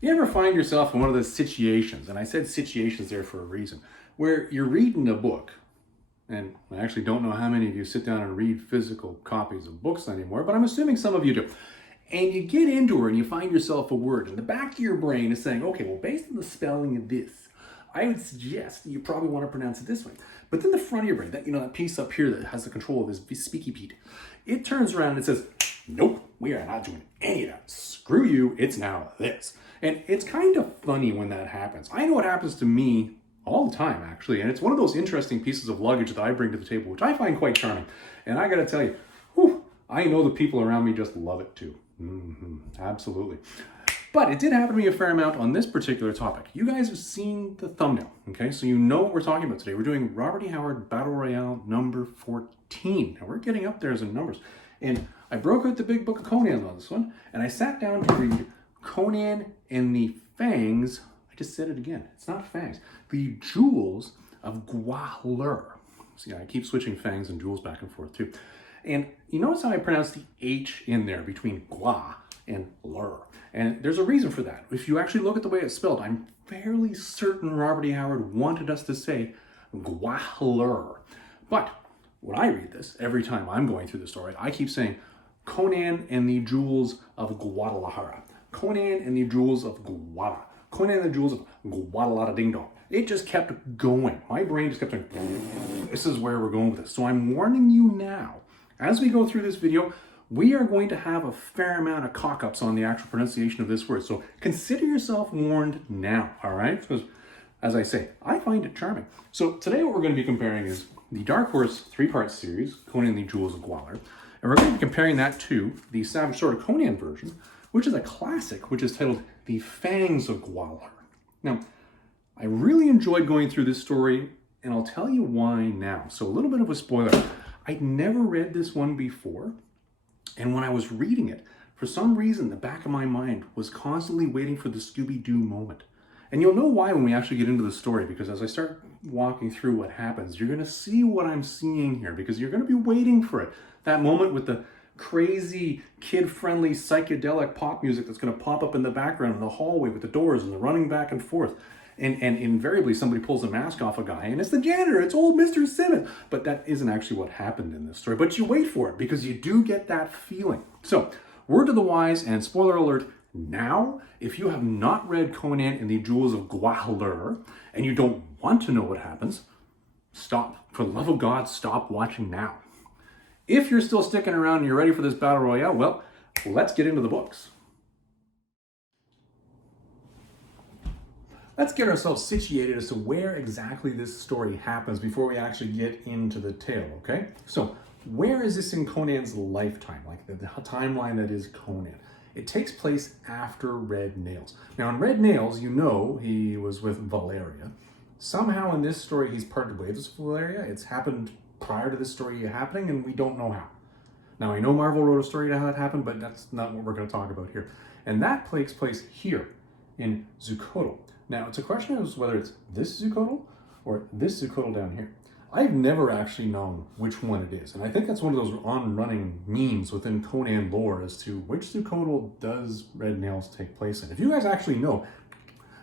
You ever find yourself in one of those situations, and I said situations there for a reason, where you're reading a book, and I actually don't know how many of you sit down and read physical copies of books anymore, but I'm assuming some of you do. And you get into her and you find yourself a word, and the back of your brain is saying, okay, well, based on the spelling of this, I would suggest you probably want to pronounce it this way. But then the front of your brain, that piece up here that has the control of this speaky Pete, it turns around and says, nope, we are not doing any of that. Screw you, it's now this. And it's kind of funny when that happens. I know it happens to me all the time, actually, and it's one of those interesting pieces of luggage that I bring to the table, which I find quite charming. And I gotta tell you, whew, I know the people around me just love it too. Absolutely. But it did happen to me a fair amount on this particular topic. You guys have seen the thumbnail, okay? So you know what we're talking about today. We're doing Robert E. Howard Battle Royale number 14. Now we're getting up there as in numbers. And I broke out the big book of Conan on this one, and I sat down to read Conan and the Fangs. I just said it again. It's not fangs. The Jewels of Gwahlur. See, I keep switching fangs and jewels back and forth too. And you notice how I pronounce the H in there between Gwa and Lur. And there's a reason for that. If you actually look at the way it's spelled, I'm fairly certain Robert E. Howard wanted us to say Gwahlur. But when I read this, every time I'm going through the story, I keep saying Conan and the Jewels of Guadalajara. Conan and the Jewels of Guadalajara. Conan and the Jewels of Guadalajara Ding Dong. It just kept going. My brain just kept saying, this is where we're going with this. So I'm warning you now, as we go through this video, we are going to have a fair amount of cock-ups on the actual pronunciation of this word. So consider yourself warned now, all right? Because, as I say, I find it charming. So today what we're going to be comparing is the Dark Horse 3-part series, Conan and the Jewels of Gwahlur. And we're going to be comparing that to the Savage Sword of Conan version, which is a classic, which is titled The Fangs of Gwahlur. Now, I really enjoyed going through this story, and I'll tell you why now. So a little bit of a spoiler. I'd never read this one before, and when I was reading it, for some reason, the back of my mind was constantly waiting for the Scooby-Doo moment. And you'll know why when we actually get into the story, because as I start walking through what happens, you're going to see what I'm seeing here, because you're going to be waiting for it. That moment with the crazy, kid-friendly, psychedelic pop music that's going to pop up in the background in the hallway with the doors and the running back and forth. And invariably somebody pulls a mask off a guy, and it's the janitor, it's old Mr. Simmons. But that isn't actually what happened in this story. But you wait for it, because you do get that feeling. So, word to the wise, and spoiler alert, now, if you have not read Conan and the Jewels of Gwahlur, and you don't want to know what happens, stop. For the love of God, stop watching now. If you're still sticking around and you're ready for this Battle Royale, well, let's get into the books. Let's get ourselves situated as to where exactly this story happens before we actually get into the tale, okay? So, where is this in Conan's lifetime, like the timeline that is Conan? It takes place after Red Nails. Now, in Red Nails, you know he was with Valeria. Somehow in this story, he's parted ways with Valeria. It's happened prior to this story happening, and we don't know how. Now, I know Marvel wrote a story to how that happened, but that's not what we're going to talk about here. And that takes place here in Zucotl. Now, it's a question of whether it's this Zucotl or this Zucotl down here. I've never actually known which one it is. And I think that's one of those on-running memes within Conan lore as to which Zucotl does Red Nails take place in. If you guys actually know,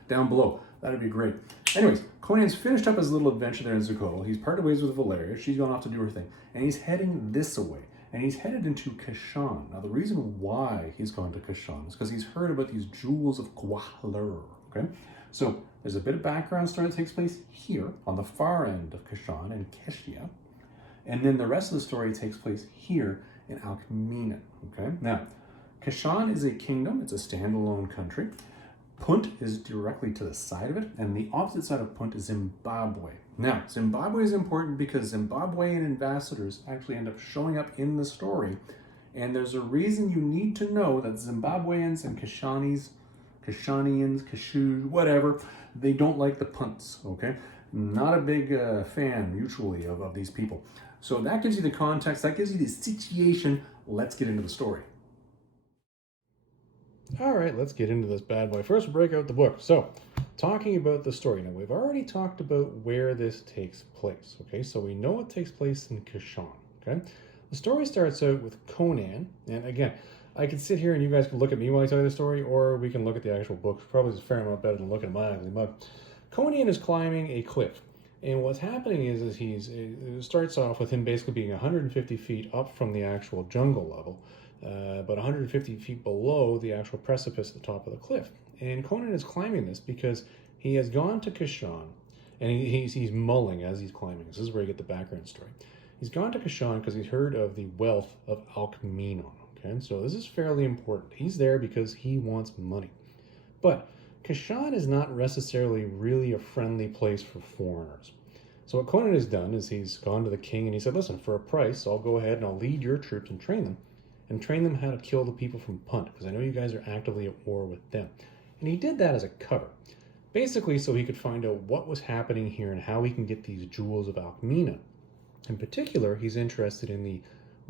down below, that'd be great. Anyways, Conan's finished up his little adventure there in Zucotl. He's parted ways with Valeria. She's gone off to do her thing. And he's heading this away. And he's headed into Kashan. Now, the reason why he's gone to Kashan is because he's heard about these Jewels of Gwahlur, okay? So there's a bit of background story that takes place here on the far end of Kashan and Keshia. And then the rest of the story takes place here in Alkmenen, okay? Now, Kashan is a kingdom. It's a standalone country. Punt is directly to the side of it, and the opposite side of Punt is Zimbabwe. Now, Zimbabwe is important because Zimbabwean ambassadors actually end up showing up in the story, and there's a reason you need to know that Zimbabweans and Kashanians, Kashu, whatever, they don't like the Punts, okay? Not a big fan, mutually, of these people. So that gives you the context, that gives you the situation. Let's get into the story. All right, let's get into this bad boy. First, we'll break out the book. So, talking about the story. Now, we've already talked about where this takes place, okay? So we know it takes place in Kashan, okay? The story starts out with Conan, and again, I could sit here and you guys can look at me while I tell you the story, or we can look at the actual book. Probably is a fair amount better than looking at my ugly mug. Conan is climbing a cliff. And what's happening is it starts off with him basically being 150 feet up from the actual jungle level, but 150 feet below the actual precipice at the top of the cliff. And Conan is climbing this because he has gone to Kashan, and he's mulling as he's climbing. This is where you get the background story. He's gone to Kashan because he's heard of the wealth of Alkmenon. Okay, so this is fairly important. He's there because he wants money. But Kashan is not necessarily really a friendly place for foreigners. So what Conan has done is he's gone to the king and he said, listen, for a price, I'll go ahead and I'll lead your troops and train them how to kill the people from Punt, because I know you guys are actively at war with them. And he did that as a cover, basically so he could find out what was happening here and how he can get these jewels of Alkmenon. In particular, he's interested in the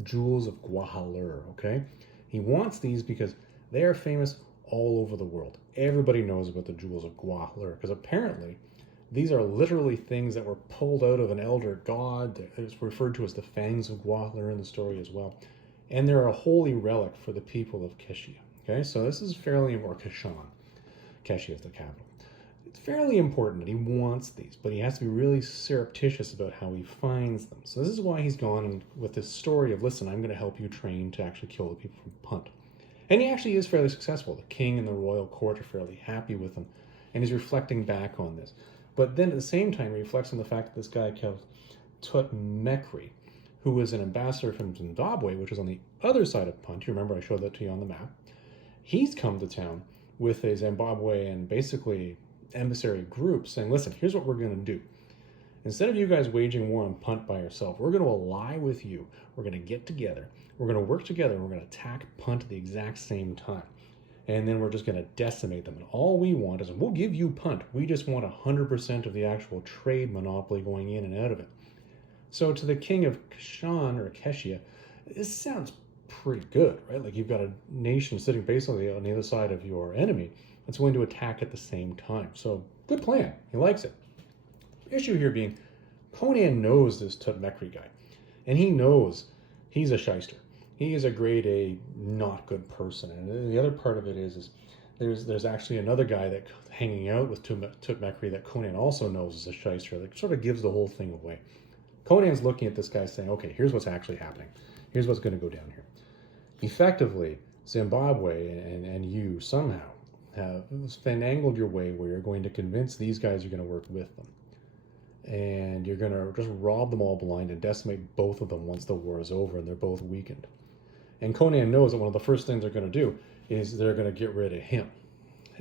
jewels of Gwahlur, okay? He wants these because they are famous all over the world. Everybody knows about the jewels of Gwahlur, because apparently these are literally things that were pulled out of an elder god. It's referred to as the fangs of Gwahlur in the story as well. And they're a holy relic for the people of Keshia. Okay, so this is fairly, or Kashan. Keshia is the capital. It's fairly important that he wants these, but he has to be really surreptitious about how he finds them. So this is why he's gone with this story of, listen, I'm going to help you train to actually kill the people from Punt. And he actually is fairly successful. The king and the royal court are fairly happy with him, and he's reflecting back on this. But then at the same time, he reflects on the fact that this guy called Tutmekri, who was an ambassador from Zimbabwe, which is on the other side of Punt. You remember I showed that to you on the map. He's come to town with a Zimbabwean, basically, emissary group saying, listen, here's what we're going to do. Instead of you guys waging war on Punt by yourself, we're going to ally with you. We're going to get together. We're going to work together. And we're going to attack Punt at the exact same time. And then we're just going to decimate them. And all we want is, we'll give you Punt. We just want 100% of the actual trade monopoly going in and out of it. So to the king of Kashan, or Keshia, this sounds pretty good, right? Like you've got a nation sitting basically on the other side of your enemy that's going to attack at the same time. So good plan. He likes it. The issue here being, Conan knows this Tutmekri guy. And he knows he's a shyster. He is a grade A, not good person. And the other part of it is there's actually another guy that hanging out with Tutmekri that Conan also knows is a shyster that sort of gives the whole thing away. Conan's looking at this guy saying, okay, here's what's actually happening. Here's what's going to go down here. Effectively, Zimbabwe and you somehow have finagled your way where you're going to convince these guys you're going to work with them. And you're going to just rob them all blind and decimate both of them once the war is over and they're both weakened. And Conan knows that one of the first things they're going to do is they're going to get rid of him.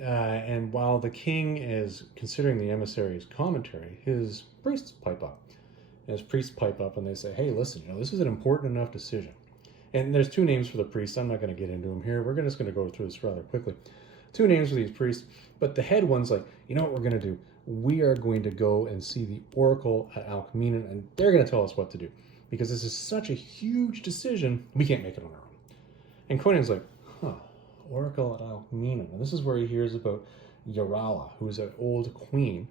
And while the king is considering the emissary's commentary, his priests pipe up. And his priests pipe up and they say, hey, listen, this is an important enough decision. And there's two names for the priests. I'm not going to get into them here. We're just going to go through this rather quickly. Two names for these priests. But the head one's like, you know what we're going to do? We are going to go and see the Oracle at Alkmenon, and they're going to tell us what to do. Because this is such a huge decision, we can't make it on our own. And Conan's like, Oracle at Alkmenon. And this is where he hears about Yarala, who is an old queen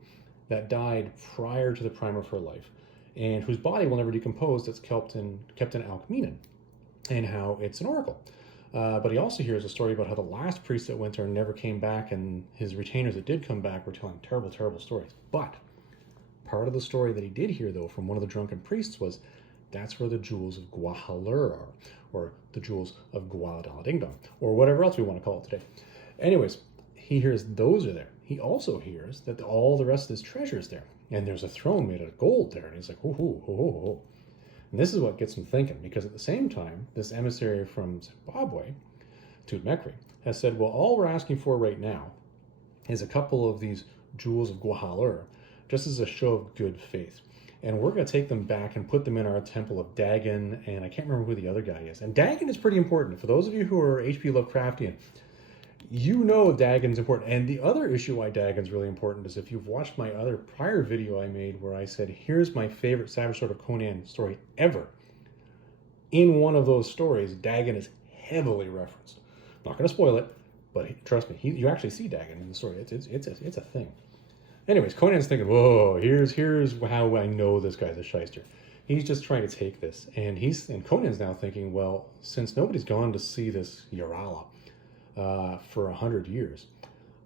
that died prior to the prime of her life, and whose body will never decompose, that's kept in Alkmenon, and how it's an oracle. But he also hears a story about how the last priest that went there never came back, and his retainers that did come back were telling terrible, terrible stories. But part of the story that he did hear, though, from one of the drunken priests was that's where the jewels of Gwahlur are, or the jewels of Gwaladala-Ding-Dong, or whatever else we want to call it today. Anyways, he hears those are there. He also hears that all the rest of his treasure is there, and there's a throne made out of gold there, and he's like, ho. And this is what gets him thinking, because at the same time, this emissary from Zimbabwe, Tutmekri, has said, well, all we're asking for right now is a couple of these jewels of Gwahlur, just as a show of good faith. And we're going to take them back and put them in our temple of Dagon, and I can't remember who the other guy is. And Dagon is pretty important. For those of you who are H.P. Lovecraftian, you know Dagon's important. And the other issue why Dagon's really important is if you've watched my other prior video I made where I said, here's my favorite Savage Sword of Conan story ever. In one of those stories, Dagon is heavily referenced. I'm not going to spoil it, but trust me, you actually see Dagon in the story. It's a thing. Anyways, Conan's thinking, whoa, here's how I know this guy's a shyster. He's just trying to take this, and Conan's now thinking, well, since nobody's gone to see this Yarala for 100 years,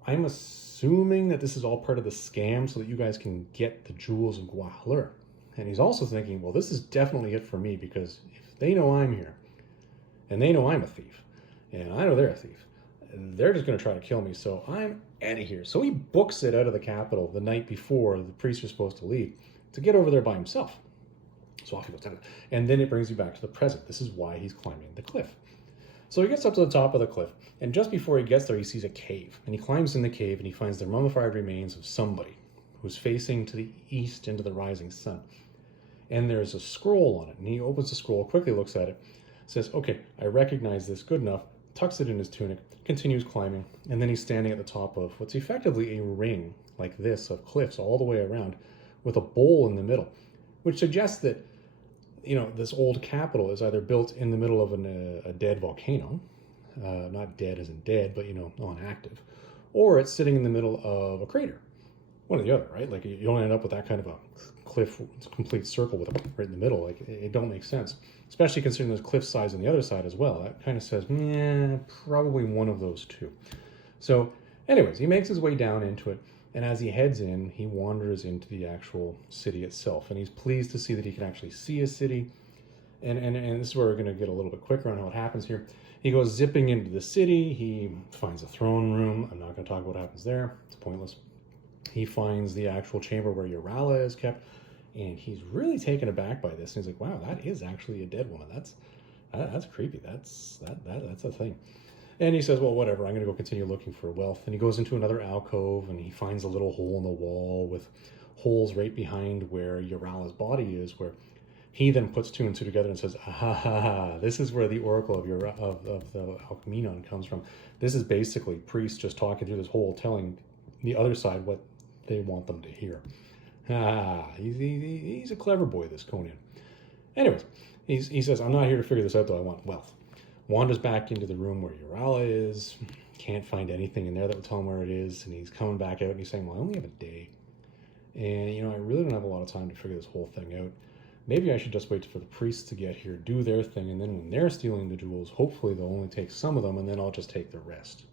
I'm assuming that this is all part of the scam so that you guys can get the jewels of Gwahlur. And he's also thinking, well, this is definitely it for me, because if they know I'm here, and they know I'm a thief, and I know they're a thief, they're just going to try to kill me, so I'm out of here. So he books it out of the capital the night before the priests are supposed to leave to get over there by himself. So off he goes down. And then it brings you back to the present. This is why he's climbing the cliff. So he gets up to the top of the cliff, and just before he gets there, he sees a cave. And he climbs in the cave, and he finds the mummified remains of somebody who's facing to the east into the rising sun. And there's a scroll on it. And he opens the scroll, quickly looks at it, says, okay, I recognize this good enough, tucks it in his tunic, continues climbing, and then he's standing at the top of what's effectively a ring like this of cliffs all the way around with a bowl in the middle, which suggests that, you know, this old capital is either built in the middle of a dead volcano, not dead as in dead, but, you know, non-active, or it's sitting in the middle of a crater. One or the other, right? Like, you don't end up with that kind of a cliff, complete circle with a right in the middle. Like, it don't make sense, especially considering there's cliff sides on the other side as well. That kind of says, yeah, probably one of those two. So anyways, he makes his way down into it, and as he heads in, he wanders into the actual city itself, and he's pleased to see that he can actually see a city. And this is where we're going to get a little bit quicker on how it happens here. He goes zipping into the city. He finds a throne room. I'm not going to talk about what happens there. It's pointless. He finds the actual chamber where Yarala is kept, and he's really taken aback by this. And he's like, wow, that is actually a dead woman. That's creepy. That's a thing. And he says, well, whatever, I'm going to go continue looking for wealth. And he goes into another alcove, and he finds a little hole in the wall with holes right behind where Yarala's body is, where he then puts two and two together and says, this is where the oracle of the Alcheminon comes from. This is basically priests just talking through this hole, telling the other side what they want them to hear. He's a clever boy, this Conan. Anyways, he says, I'm not here to figure this out, though. I want wealth. Wanders back into the room where Yarala is. Can't find anything in there that will tell him where it is. And he's coming back out and he's saying, well, I only have a day. And, you know, I really don't have a lot of time to figure this whole thing out. Maybe I should just wait for the priests to get here, do their thing, and then when they're stealing the jewels, hopefully they'll only take some of them, and then I'll just take the rest.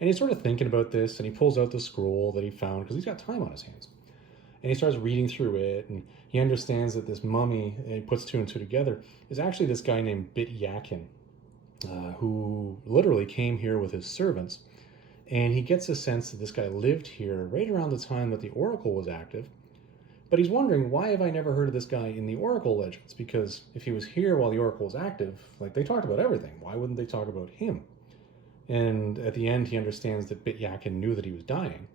And he's sort of thinking about this, and he pulls out the scroll that he found, because he's got time on his hands. And he starts reading through it, and he understands that this mummy, and he puts two and two together, is actually this guy named Bit-Yakin, who literally came here with his servants. And he gets a sense that this guy lived here right around the time that the Oracle was active. But he's wondering, why have I never heard of this guy in the Oracle legends? Because if he was here while the Oracle was active, like, they talked about everything. Why wouldn't they talk about him? And at the end, he understands that Bit-Yakin knew that he was dying,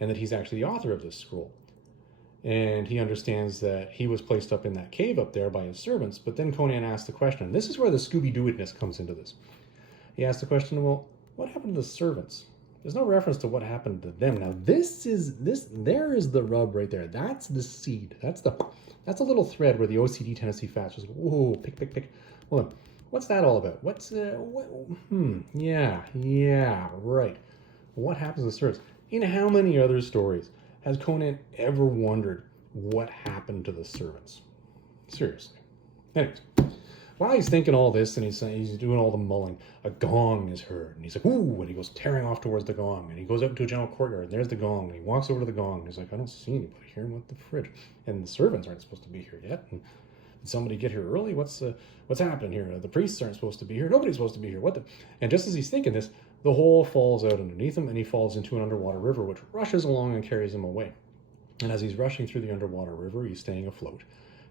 and that he's actually the author of this scroll. And he understands that he was placed up in that cave up there by his servants. But then Conan asks the question, and this is where the Scooby-Doo-ness comes into this. He asks the question, well, what happened to the servants? There's no reference to what happened to them. Now, there is the rub right there. That's the seed. That's a little thread where the OCD tendency fast just, whoa, pick. Hold on. What's that all about? Yeah, right. What happens to the servants? In how many other stories has Conan ever wondered what happened to the servants? Seriously. Anyways, while he's thinking all this and he's doing all the mulling, a gong is heard. And he's like, ooh, and he goes tearing off towards the gong. And he goes up into a general courtyard, and there's the gong. And he walks over to the gong, and he's like, I don't see anybody here. What the fridge? And the servants aren't supposed to be here yet. And did somebody get here early? What's happening here? The priests aren't supposed to be here. Nobody's supposed to be here. And just as he's thinking this, the hole falls out underneath him, and he falls into an underwater river, which rushes along and carries him away. And as he's rushing through the underwater river, he's staying afloat.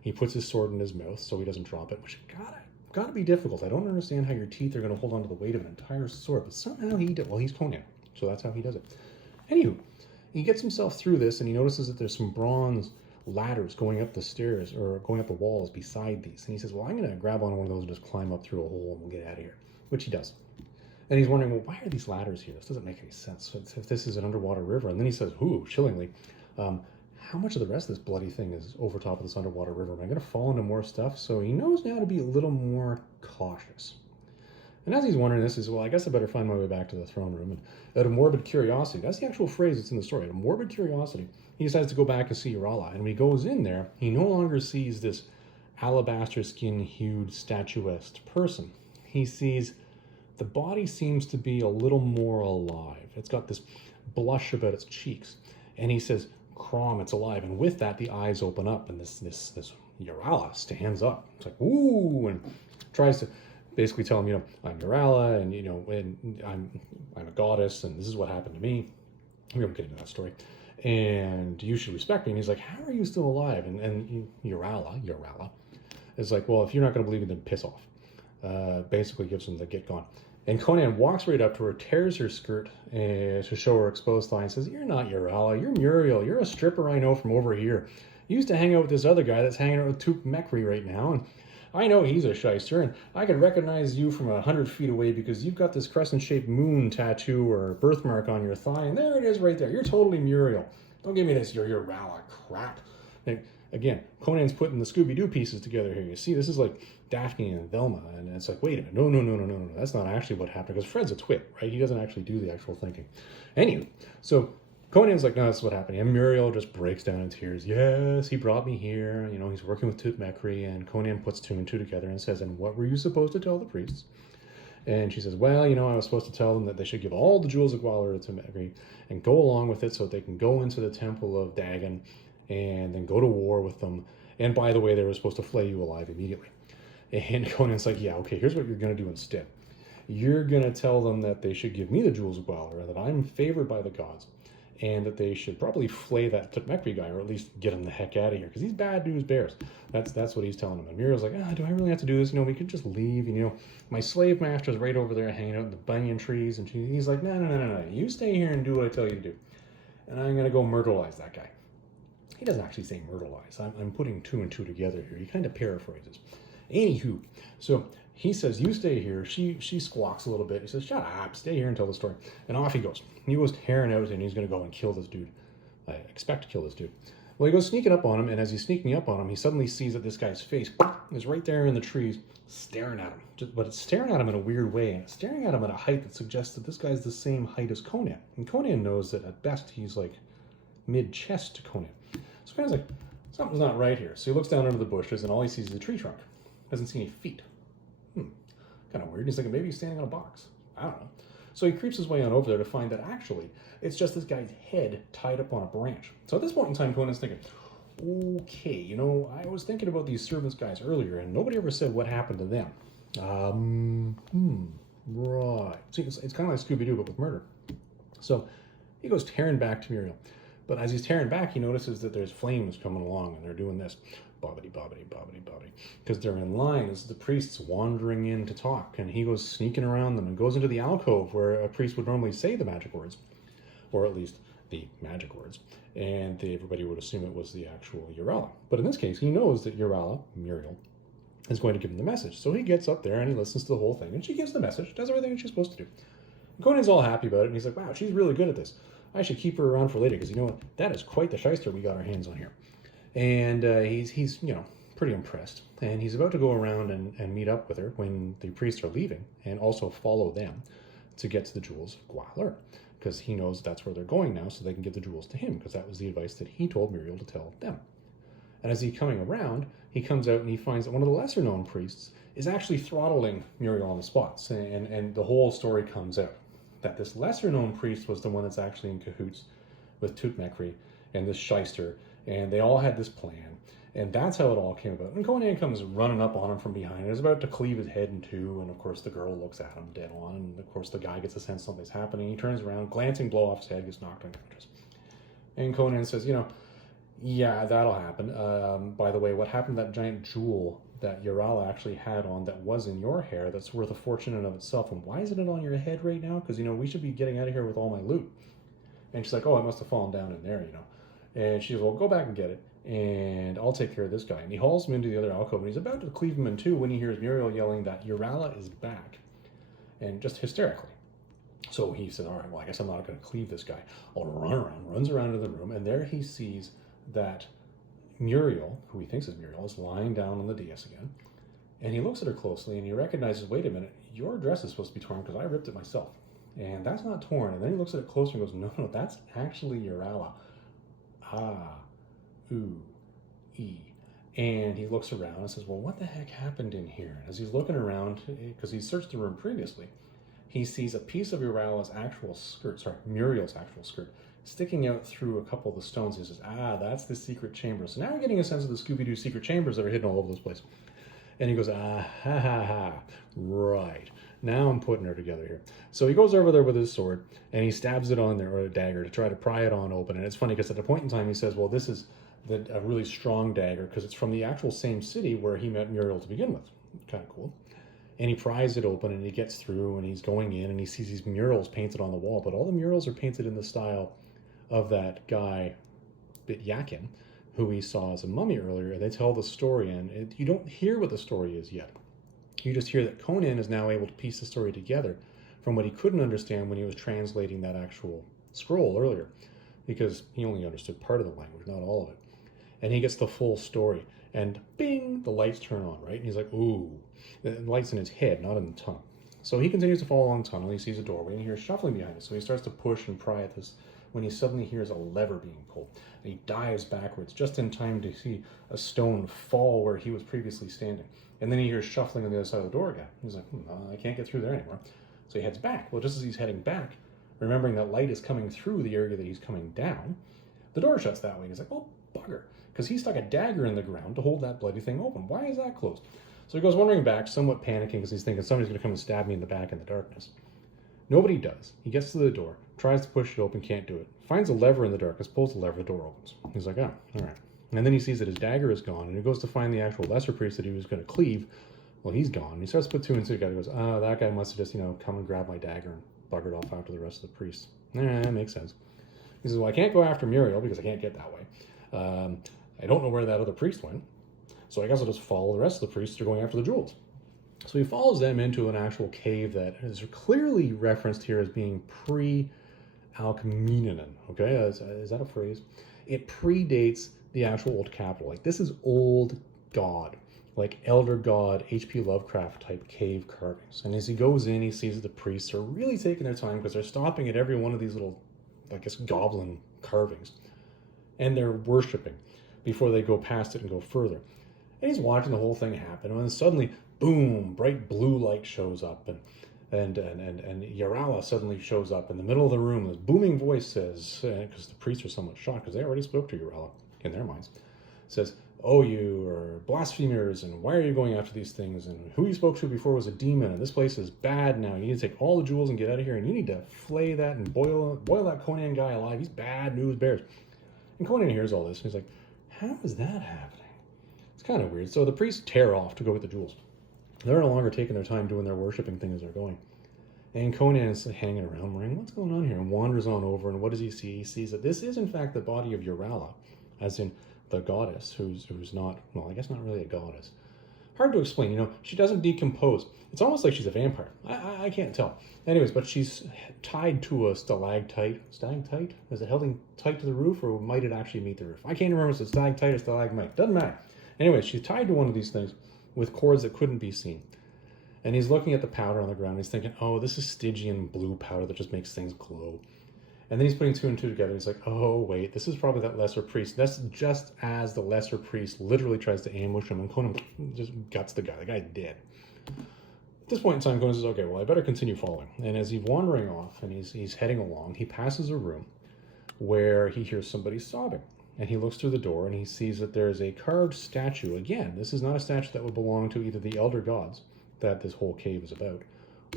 He puts his sword in his mouth so he doesn't drop it, which gotta be difficult. I don't understand how your teeth are going to hold on to the weight of an entire sword, but somehow he did. Well, he's Conan, so that's how he does it. Anywho, he gets himself through this, and he notices that there's some bronze ladders going up the stairs, or going up the walls beside these. And he says, well, I'm going to grab on one of those and just climb up through a hole, and we'll get out of here, which he does. And he's wondering, well, why are these ladders here? This doesn't make any sense if this is an underwater river. And then he says, ooh, chillingly, how much of the rest of this bloody thing is over top of this underwater river? Am I going to fall into more stuff? So he knows now to be a little more cautious. And as he's wondering this, he says, well, I guess I better find my way back to the throne room. And out of morbid curiosity, that's the actual phrase that's in the story, out of morbid curiosity, he decides to go back and see Urala. And when he goes in there, he no longer sees this alabaster skin-hued statuesque person. He sees the body seems to be a little more alive. It's got this blush about its cheeks. And he says, Crom, it's alive. And with that, the eyes open up, and this Urala stands up. It's like, ooh, and tries to basically tell him, I'm Urala, and, and I'm a goddess, and this is what happened to me. We won't get into that story. And you should respect me. And he's like, how are you still alive? And Urala is like, well, if you're not going to believe me, then piss off. Basically gives him the get gone. And Conan walks right up to her, tears her skirt to show her exposed thigh, and says, you're not Urala, you're Muriel. You're a stripper I know from over here. You used to hang out with this other guy that's hanging out with Tewkmekri right now, and I know he's a shyster, and I could recognize you from 100 feet away because you've got this crescent-shaped moon tattoo or birthmark on your thigh, and there it is right there. You're totally Muriel. Don't give me this, you're Urala crap. And again, Conan's putting the Scooby-Doo pieces together here. You see, this is like Daphne and Velma, and it's like, wait a minute, no, that's not actually what happened, because Fred's a twit, right? He doesn't actually do the actual thinking. Anyway, so Conan's like, no, that's what happened. And Muriel just breaks down in tears. Yes, he brought me here. He's working with Tewkmekri, and Conan puts two and two together and says, and what were you supposed to tell the priests? And she says, well, I was supposed to tell them that they should give all the jewels of Gwahlur to Tewkmekri and go along with it so that they can go into the temple of Dagon and then go to war with them. And by the way, they were supposed to flay you alive immediately. And Conan's like, yeah, okay, here's what you're going to do instead. You're going to tell them that they should give me the jewels of Gwahlur and that I'm favored by the gods, and that they should probably flay that Tewkmekri guy, or at least get him the heck out of here, because he's bad news bears. That's what he's telling him. And Muriel's like, do I really have to do this? We could just leave. My slave master's right over there hanging out in the banyan trees. And he's like, no. You stay here and do what I tell you to do. And I'm going to go myrtleize that guy. He doesn't actually say myrtleize. I'm putting two and two together here. He kind of paraphrases. Anywho, so he says, you stay here. She squawks a little bit. He says, shut up, stay here and tell the story. And off he goes. He goes tearing out, and he's going to go and kill this dude. I expect to kill this dude. Well, he goes sneaking up on him, and as he's sneaking up on him, he suddenly sees that this guy's face is right there in the trees, staring at him. But it's staring at him in a weird way, and it's staring at him at a height that suggests that this guy's the same height as Conan. And Conan knows that at best he's like mid-chest to Conan. So Conan's like, something's not right here. So he looks down into the bushes, and all he sees is a tree trunk. Doesn't see any feet. Kind of weird. He's thinking maybe he's standing on a box. I don't know. So he creeps his way on over there to find that actually it's just this guy's head tied up on a branch. So at this point in time, Conan's thinking, okay, I was thinking about these servants guys earlier, and nobody ever said what happened to them. Right. See, it's kind of like Scooby-Doo, but with murder. So he goes tearing back to Muriel. But as he's tearing back, he notices that there's flames coming along, and they're doing this. Bobbity, bobbity, bobbity, bobbity. Because they're in line as the priest's wandering in to talk. And he goes sneaking around them and goes into the alcove where a priest would normally say the magic words. Or at least the magic words. And everybody would assume it was the actual Urala. But in this case, he knows that Urala, Muriel, is going to give him the message. So he gets up there and he listens to the whole thing. And she gives the message, does everything that she's supposed to do. And Conan's all happy about it. And he's like, wow, she's really good at this. I should keep her around for later, because you know what? That is quite the shyster we got our hands on here. And he's pretty impressed. And he's about to go around and meet up with her when the priests are leaving, and also follow them to get to the jewels of Gwahlur, because he knows that's where they're going now, so they can give the jewels to him, because that was the advice that he told Muriel to tell them. And as he's coming around, he comes out and he finds that one of the lesser-known priests is actually throttling Muriel on the spots, and the whole story comes out. That this lesser-known priest was the one that's actually in cahoots with Tewkmekri and this shyster, and they all had this plan, and that's how it all came about. And Conan comes running up on him from behind and is about to cleave his head in two, and of course the girl looks at him dead on, and of course the guy gets a sense something's happening. He turns around, glancing blow off his head, gets knocked unconscious. And Conan says, yeah, that'll happen. By the way, what happened to that giant jewel that Urala actually had on that was in your hair that's worth a fortune in and of itself, and why isn't it on your head right now? Because, we should be getting out of here with all my loot. And she's like, oh, it must have fallen down in there, And she goes, well, go back and get it, and I'll take care of this guy. And he hauls him into the other alcove, and he's about to cleave him in two when he hears Muriel yelling that Urala is back, and just hysterically. So he said, all right, well, I guess I'm not going to cleave this guy. I'll runs around to the room, and there he sees that Muriel, who he thinks is Muriel, is lying down on the dais again. And he looks at her closely, and he recognizes, wait a minute, your dress is supposed to be torn because I ripped it myself. And that's not torn. And then he looks at it closer and goes, no, that's actually Urala. ah, ooh, e. And he looks around and says, well, what the heck happened in here? As he's looking around, because he searched the room previously, he sees a piece of Muriel's actual skirt, sticking out through a couple of the stones. He says, ah, that's the secret chamber. So now we're getting a sense of the Scooby-Doo secret chambers that are hidden all over this place. And he goes, ah, ha, ha, ha, right. Now I'm putting her together here. So he goes over there with his sword, and he stabs it on there, or a dagger, to try to pry it on open. And it's funny, because at a point in time, he says, well, this is a really strong dagger, because it's from the actual same city where he met Muriel to begin with. Kind of cool. And he pries it open, and he gets through, and he's going in, and he sees these murals painted on the wall. But all the murals are painted in the style of that guy, Bityakin, who we saw as a mummy earlier. And they tell the story, and you don't hear what the story is yet. You just hear that Conan is now able to piece the story together from what he couldn't understand when he was translating that actual scroll earlier, because he only understood part of the language, not all of it. And he gets the full story, and bing, the lights turn on, right? And he's like, ooh, the light's in his head, not in the tunnel. So he continues to follow along the tunnel. He sees a doorway, and he hears shuffling behind it. So he starts to push and pry at this, when he suddenly hears a lever being pulled. And he dives backwards just in time to see a stone fall where he was previously standing. And then he hears shuffling on the other side of the door again. He's like, I can't get through there anymore. So he heads back. Well, just as he's heading back, remembering that light is coming through the area that he's coming down, the door shuts that way. He's like, oh, bugger. Because he stuck a dagger in the ground to hold that bloody thing open. Why is that closed? So he goes wandering back, somewhat panicking, because he's thinking somebody's going to come and stab me in the back in the darkness. Nobody does. He gets to the door, tries to push it open, can't do it. Finds a lever in the darkness, pulls the lever, the door opens. He's like, oh, all right. And then he sees that his dagger is gone, and he goes to find the actual lesser priest that he was going to cleave. Well, he's gone. He starts to put two and two together. He goes, oh, that guy must have just, come and grab my dagger and buggered off after the rest of the priests. That makes sense. He says, well, I can't go after Muriel because I can't get that way. I don't know where that other priest went, so I guess I'll just follow the rest of the priests who are going after the jewels. So he follows them into an actual cave that is clearly referenced here as being pre-Alcheminian. Okay, is that a phrase? It predates the actual old capital. Like, this is old god, like Elder God, H.P. Lovecraft type cave carvings. And as he goes in, he sees that the priests are really taking their time, because they're stopping at every one of these little, I guess, goblin carvings. And they're worshiping before they go past it and go further. And he's watching the whole thing happen, and then suddenly, boom, bright blue light shows up, and Yarala suddenly shows up in the middle of the room. This booming voice says, because the priests are somewhat shocked, because they already spoke to Yarala in their minds, says, oh, you are blasphemers, and why are you going after these things, and who you spoke to before was a demon, and this place is bad now. You need to take all the jewels and get out of here, and you need to flay that and boil that Conan guy alive. He's bad news bears. And Conan hears all this, and he's like, how is that happening? It's kind of weird. So the priests tear off to go get the jewels. They're no longer taking their time doing their worshipping thing as they're going. And Conan is hanging around, wondering, what's going on here? And wanders on over, and what does he see? He sees that this is, in fact, the body of Yarala, as in the goddess, who's not, well, I guess not really a goddess. Hard to explain, she doesn't decompose. It's almost like she's a vampire. I can't tell. Anyways, but she's tied to a stalactite. Stalactite? Is it held tight to the roof, or might it actually meet the roof? I can't remember if it's a stalactite or stalagmite. Doesn't matter. Anyways, she's tied to one of these things with cords that couldn't be seen. And he's looking at the powder on the ground. He's thinking, oh, this is Stygian blue powder that just makes things glow. And then he's putting two and two together. He's like, oh, wait, this is probably that lesser priest. That's just as the lesser priest literally tries to ambush him, and Conan just guts the guy. The guy's dead. At this point in time, Conan says, okay, well, I better continue following. And as he's wandering off and he's heading along, he passes a room where he hears somebody sobbing. And he looks through the door, and he sees that there is a carved statue. Again, this is not a statue that would belong to either the elder gods that this whole cave is about,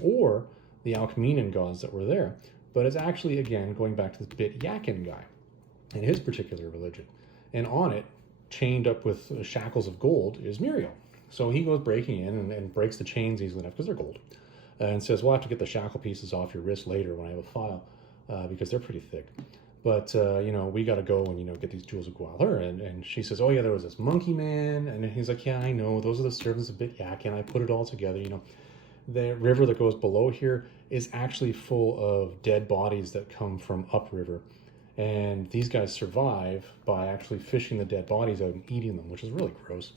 or the Alcheminian gods that were there. But it's actually, again, going back to this Bityakin guy and his particular religion. And on it, chained up with shackles of gold, is Muriel. So he goes breaking in and breaks the chains easily enough, because they're gold, and says, we'll have to get the shackle pieces off your wrist later when I have a file, because they're pretty thick. But, we got to go and, get these jewels of Gwahlur. And she says, oh, yeah, there was this monkey man. And he's like, yeah, I know. Those are the servants of Bityakin. I put it all together, The river that goes below here is actually full of dead bodies that come from upriver. And these guys survive by actually fishing the dead bodies out and eating them, which is really gross.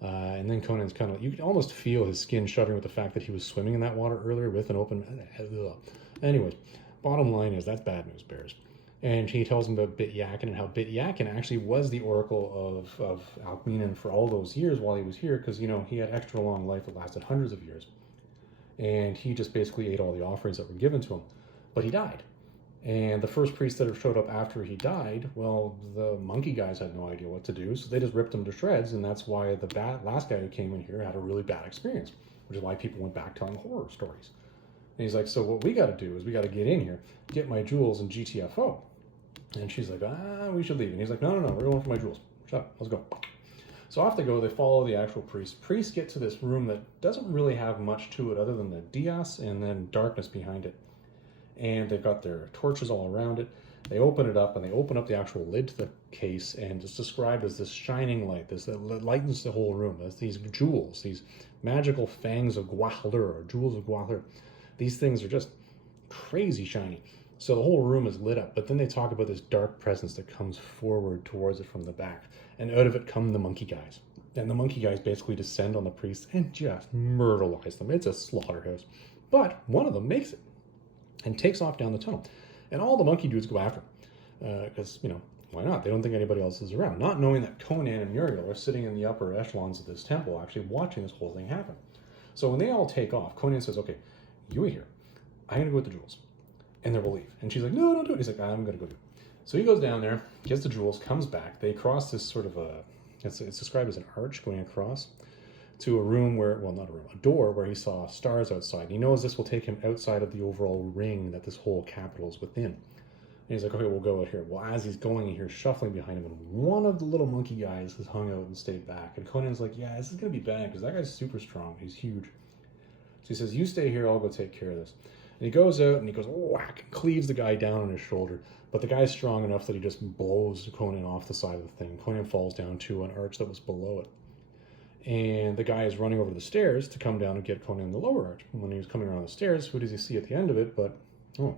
And then Conan's kind of, you can almost feel his skin shuddering with the fact that he was swimming in that water earlier with an open... Anyways, bottom line is, that's bad news bears. And he tells him about Bit-Yakin and how Bit-Yakin actually was the oracle of Alkmeenon for all those years while he was here, because, you know, he had extra long life that lasted hundreds of years. And he just basically ate all the offerings that were given to him. But he died. And the first priest that showed up after he died, well, the monkey guys had no idea what to do, so they just ripped him to shreds, and that's why the last guy who came in here had a really bad experience, which is why people went back telling horror stories. And he's like, so what we got to do is we got to get in here, get my jewels and GTFO. And she's like, we should leave. And he's like, no, we're going for my jewels. Shut up, let's go. So off they go, they follow the actual priest. Priests get to this room that doesn't really have much to it other than the Dias and then darkness behind it. And they've got their torches all around it. They open it up, and they open up the actual lid to the case, and it's described as this shining light, this that lightens the whole room. As these jewels, these magical fangs of Gwahlur, or jewels of Gwahlur. These things are just crazy shiny. So the whole room is lit up, but then they talk about this dark presence that comes forward towards it from the back, and out of it come the monkey guys. And the monkey guys basically descend on the priests and just myrtleize them. It's a slaughterhouse. But one of them makes it and takes off down the tunnel. And all the monkey dudes go after him. Because, you know, why not? They don't think anybody else is around. Not knowing that Conan and Muriel are sitting in the upper echelons of this temple actually watching this whole thing happen. So when they all take off, Conan says, okay, you were here. I'm going to go with the jewels. And they'll leave. And she's like, no, don't do it. He's like, I'm going to go do it. So he goes down there, gets the jewels, comes back. They cross this sort of it's described as an arch going across to a room where, well, not a room, a door where he saw stars outside. He knows this will take him outside of the overall ring that this whole capital is within. And he's like, okay, we'll go out here. Well, as he's going, he hears shuffling behind him, and one of the little monkey guys has hung out and stayed back. And Conan's like, yeah, this is going to be bad, because that guy's super strong. He's huge. So he says, you stay here, I'll go take care of this. And he goes out, and he goes, whack, and cleaves the guy down on his shoulder. But the guy's strong enough that he just blows Conan off the side of the thing. Conan falls down to an arch that was below it. And the guy is running over the stairs to come down and get Conan in the lower arch. And when he was coming around the stairs, who does he see at the end of it? But, oh,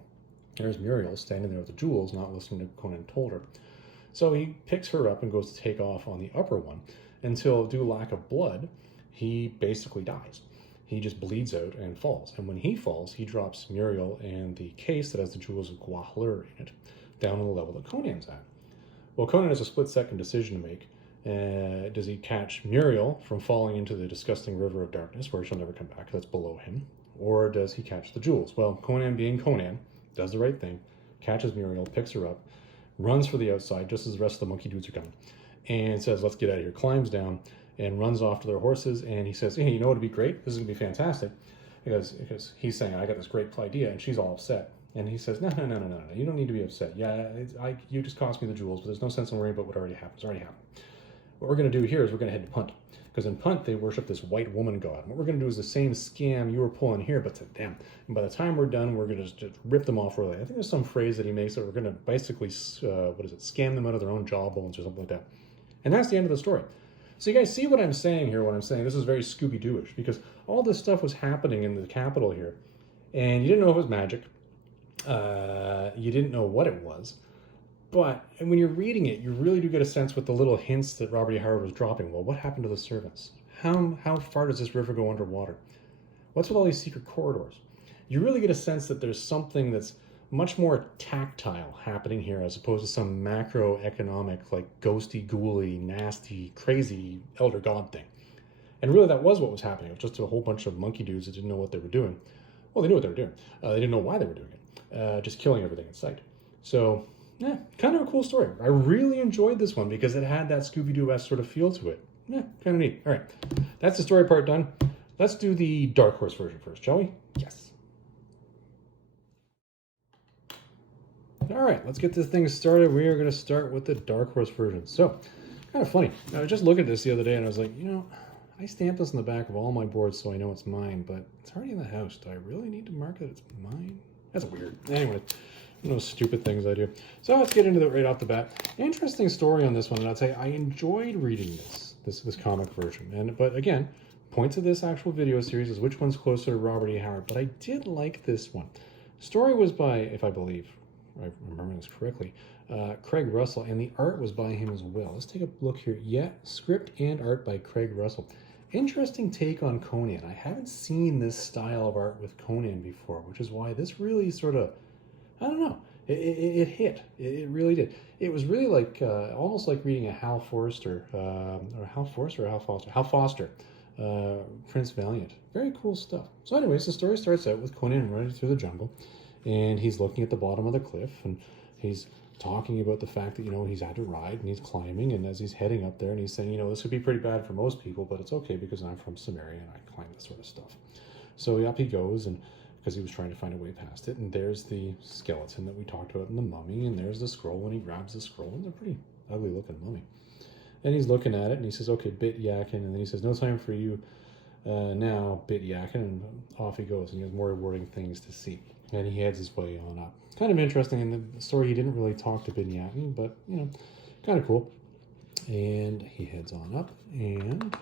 there's Muriel standing there with the jewels, not listening to Conan told her. So he picks her up and goes to take off on the upper one until, due to lack of blood, he basically dies. He just bleeds out and falls. And when he falls, he drops Muriel and the case that has the jewels of Gwahlur in it down on the level that Conan's at. Well, Conan has a split-second decision to make. Does he catch Muriel from falling into the disgusting river of darkness where she'll never come back, that's below him? Or does he catch the jewels? Well, Conan being Conan, does the right thing, catches Muriel, picks her up, runs for the outside just as the rest of the monkey dudes are coming, and says, let's get out of here, climbs down, and runs off to their horses, and he says, hey, you know what would be great? This is going to be fantastic. Because he's saying, I got this great idea, and she's all upset. And he says, no, you don't need to be upset. Yeah, you just cost me the jewels, but there's no sense in worrying about what already happened. It's already happened. What we're going to do here is we're going to head to Punt. Because in Punt, they worship this white woman god. What we're going to do is the same scam you were pulling here, but to them. And by the time we're done, we're going to just rip them off really. I think there's some phrase that he makes that we're going to basically, scam them out of their own jawbones or something like that. And that's the end of the story. So you guys see what I'm saying here, what I'm saying. This is very Scooby-Doo-ish, because all this stuff was happening in the capital here, and you didn't know if it was magic. You didn't know what it was. But when you're reading it, you really do get a sense with the little hints that Robert E. Howard was dropping. Well, what happened to the servants? How far does this river go underwater? What's with all these secret corridors? You really get a sense that there's something that's much more tactile happening here as opposed to some macroeconomic, like ghosty, ghouly, nasty, crazy elder god thing. And really that was what was happening. It was just a whole bunch of monkey dudes that didn't know what they were doing. Well, they knew what they were doing. They didn't know why they were doing it. Just killing everything in sight. So, yeah, kind of a cool story. I really enjoyed this one because it had that Scooby-Doo-esque sort of feel to it. Yeah, kind of neat. All right, that's the story part done. Let's do the Dark Horse version first, shall we? Yes. All right, let's get this thing started. We are going to start with the Dark Horse version. So, kind of funny. I was just looking at this the other day and I was like, you know, I stamped this on the back of all my boards so I know it's mine, but it's already in the house. Do I really need to mark that it's mine? That's weird. Anyway, those stupid things I do. So let's get into it right off the bat. Interesting story on this one, and I'd say I enjoyed reading this comic version. But again, point to this actual video series is which one's closer to Robert E. Howard. But I did like this one. The story was by, if I believe, I remember this correctly, Craig Russell, and the art was by him as well. Let's take a look here. Yeah, script and art by Craig Russell. Interesting take on Conan. I haven't seen this style of art with Conan before, which is why this really sort of, I don't know, It hit. It really did. It was really like almost like reading a Hal Foster, Prince Valiant. Very cool stuff. So anyways, the story starts out with Conan running through the jungle, and he's looking at the bottom of the cliff, and he's talking about the fact that, he's had to ride, and he's climbing, and as he's heading up there, and he's saying, this would be pretty bad for most people, but it's okay because I'm from Samaria, and I climb this sort of stuff. So up he goes, and because he was trying to find a way past it, and there's the skeleton that we talked about in the mummy, and there's the scroll, and he grabs the scroll, and it's a pretty ugly looking mummy. And he's looking at it, and he says, okay, bit yakking, and then he says, no time for you now, bit yakking, and off he goes, and he has more rewarding things to see. And he heads his way on up. Kind of interesting, in the story he didn't really talk to Bin Yakin, but, kind of cool. And he heads on up, and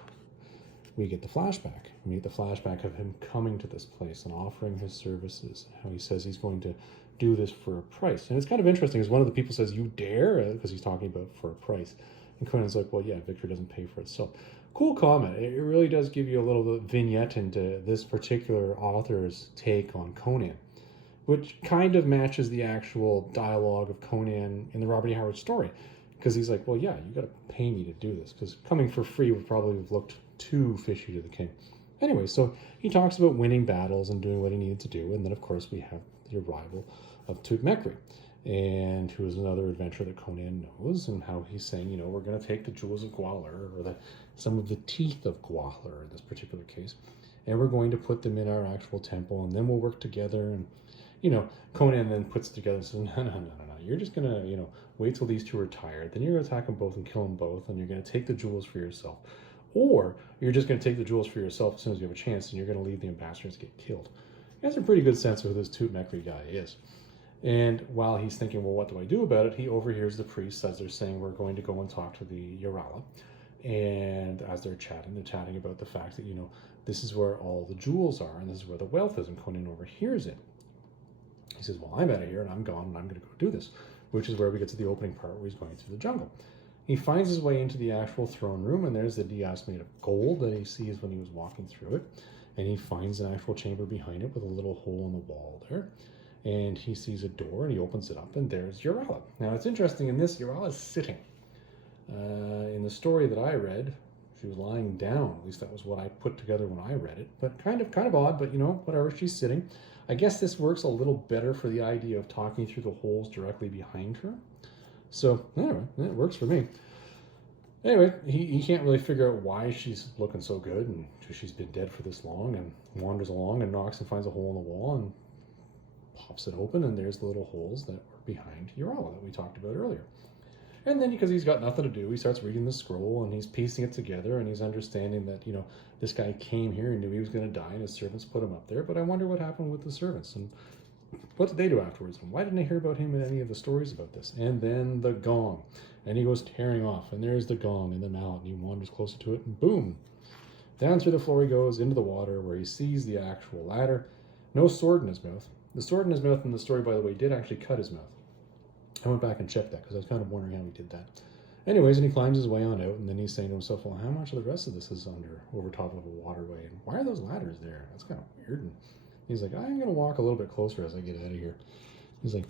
we get the flashback. We get the flashback of him coming to this place and offering his services, how he says he's going to do this for a price. And it's kind of interesting, as one of the people says, you dare? Because he's talking about for a price. And Conan's like, well, yeah, Victor doesn't pay for itself. Cool comment. It really does give you a little vignette into this particular author's take on Conan, which kind of matches the actual dialogue of Conan in the Robert E. Howard story. Because he's like, well, yeah, you got to pay me to do this, because coming for free would probably have looked too fishy to the king. Anyway, so he talks about winning battles and doing what he needed to do, and then, of course, we have the arrival of Tutmekri, and who is another adventurer that Conan knows, and how he's saying, we're going to take the jewels of Gwahlur, or some of the teeth of Gwahlur in this particular case, and we're going to put them in our actual temple, and then we'll work together. And Conan then puts it together and says, no, you're just going to, wait till these two are tired, then you're going to attack them both and kill them both, and you're going to take the jewels for yourself. Or you're just going to take the jewels for yourself as soon as you have a chance, and you're going to leave the ambassadors get killed. He has a pretty good sense of who this Tutmekri guy is. And while he's thinking, well, what do I do about it? He overhears the priests as they're saying, we're going to go and talk to the Yarala. And as they're chatting about the fact that, this is where all the jewels are, and this is where the wealth is, and Conan overhears it. He says, well, I'm out of here, and I'm gone, and I'm going to go do this, which is where we get to the opening part where he's going through the jungle. He finds his way into the actual throne room, and there's the dais made of gold that he sees when he was walking through it. And he finds an actual chamber behind it with a little hole in the wall there. And he sees a door, and he opens it up, and there's Yarala. Now, it's interesting, in this, Yarala is sitting. In the story that I read, she was lying down. At least that was what I put together when I read it. But kind of odd, but, whatever, she's sitting. I guess this works a little better for the idea of talking through the holes directly behind her. So, anyway, it works for me. Anyway, he can't really figure out why she's looking so good, and she's been dead for this long, and wanders along and knocks and finds a hole in the wall and pops it open, and there's the little holes that were behind Yarala that we talked about earlier. And then, because he's got nothing to do, he starts reading the scroll, and he's piecing it together, and he's understanding that, this guy came here and knew he was going to die, and his servants put him up there, but I wonder what happened with the servants, and what did they do afterwards? And why didn't I hear about him in any of the stories about this? And then the gong. And he goes tearing off. And there's the gong and the mallet. And he wanders closer to it. And boom. Down through the floor he goes into the water where he sees the actual ladder. No sword in his mouth. The sword in his mouth in the story, by the way, did actually cut his mouth. I went back and checked that because I was kind of wondering how he did that. Anyways, and he climbs his way on out. And then he's saying to himself, well, how much of the rest of this is over top of a waterway? And why are those ladders there? That's kind of weird. And he's like, I'm going to walk a little bit closer as I get out of here. He's like,